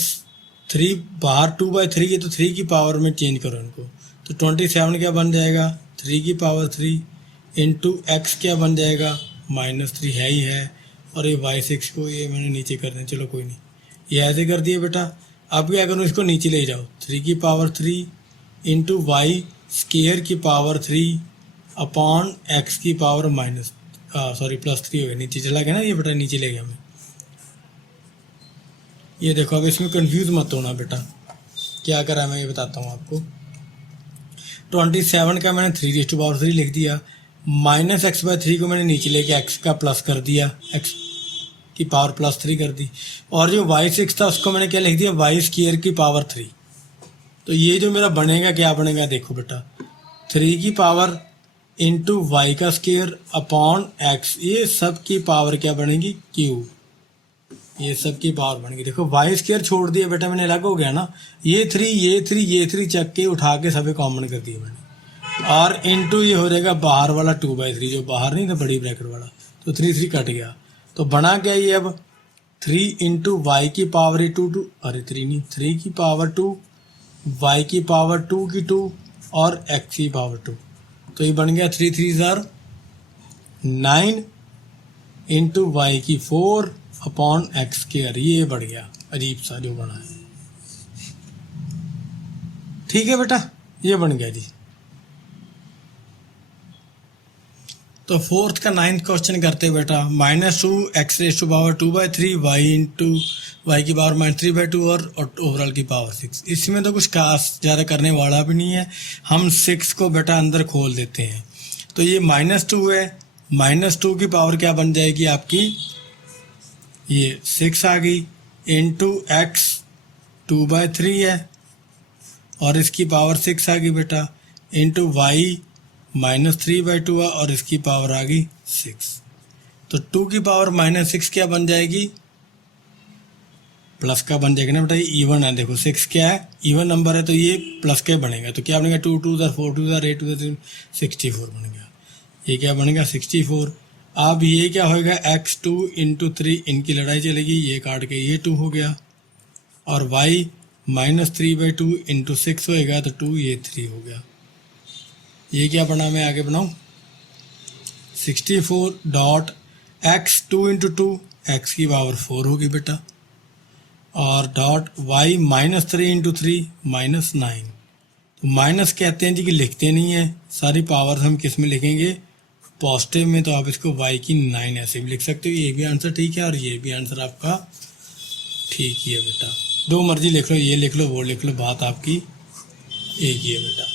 3 बाहर 2/3 है तो 3 की पावर में चेंज करो इनको, तो 27 क्या बन जाएगा 3 की पावर 3 इंटू एक्स क्या बन जाएगा -3 है ही है, और ये y6 को ये मैंने नीचे कर दें, चलो कोई नहीं, ये ऐसे कर दिए बेटा। अब क्या करूँ, इसको नीचे ले जाओ, 3 की पावर 3 इंटू वाई स्केयर की पावर 3 अपॉन एक्स की पावर +3 हो गया, नीचे चला गया ना ये बेटा, नीचे ले गया मैं। ये देखो, अब इसमें कंफ्यूज मत होना बेटा, क्या करा मैं ये बताता हूँ आपको। 27 का मैंने 3⁻3 लिख दिया, -x/3 को मैंने नीचे लेके x का प्लस कर दिया, x की पावर +3 कर दी, और जो y6 था उसको मैंने क्या लिख दिया, y स्क्वायर की पावर 3। तो ये जो मेरा बनेगा क्या बनेगा, देखो बेटा 3 की पावर इंटू वाई का स्क्वायर अपॉन x, ये सब की पावर क्या बनेगी q, ये सब की पावर बनेगी। देखो वाई स्क्वायर छोड़ दिया बेटा मैंने, अलग हो गया ना, ये 3 चक के उठा के सभी कॉमन कर दिया मैंने, और इंटू ये हो जाएगा बाहर वाला 2/3 जो बाहर नहीं था बड़ी ब्रैकेट वाला, तो 3 कट गया, तो बना क्या ये अब 3 इंटू वाई की पावर 2 अरे 3 नहीं 3 की पावर 2 y की पावर 2 की 2 और x की पावर 2, तो ये बन गया 3 3 ज़ार 9 इंटू वाई की 4 अपॉन एक्स स्क्वायर। ये बढ़ गया अजीब सा जो बना है। ठीक है बेटा, ये बन गया जी। तो फोर्थ का 9th क्वेश्चन करते हैं बेटा। -2 X raise to power 2/3 Y into Y की पावर -3/2 और ओवरऑल की पावर 6। इसमें तो कुछ खास ज़्यादा करने वाला भी नहीं है, हम 6 को बेटा अंदर खोल देते हैं। तो ये -2 है, -2 की पावर क्या बन जाएगी आपकी, ये 6 आ गई, इंटू एक्स 2/3 है और इसकी पावर 6 आ गई बेटा, इंटू वाई -3/2 है और इसकी पावर आ गई 6। तो 2 की पावर -6 क्या बन जाएगी, प्लस का बन जाएगा ना बेटा, ये इवन है। देखो 6 क्या है, इवन नंबर है, तो ये प्लस का बनेगा। तो क्या बनेगा, 2 2 4 2 8 2 3 64 बन गया। ये क्या बनेगा 64। अब ये क्या होगा, x2 इंटू 3, इनकी लड़ाई चलेगी, ये काट के ये 2 हो गया, और y -3/2 इंटू 6 होएगा तो 2, ये 3 हो गया। ये क्या बना, मैं आगे बनाऊँ, 64 डॉट एक्स 2 इंटू 2, एक्स की पावर 4 होगी बेटा, और डॉट y -3 इंटू 3 -9। तो माइनस कहते हैं जी कि लिखते नहीं है, सारी पावर हम किस में लिखेंगे, पॉजिटिव में। तो आप इसको y की 9 ऐसे भी लिख सकते हो। ये भी आंसर ठीक है और ये भी आंसर आपका ठीक ही है बेटा। दो मर्जी लिख लो, ये लिख लो वो लिख लो, बात आपकी एक ही है बेटा।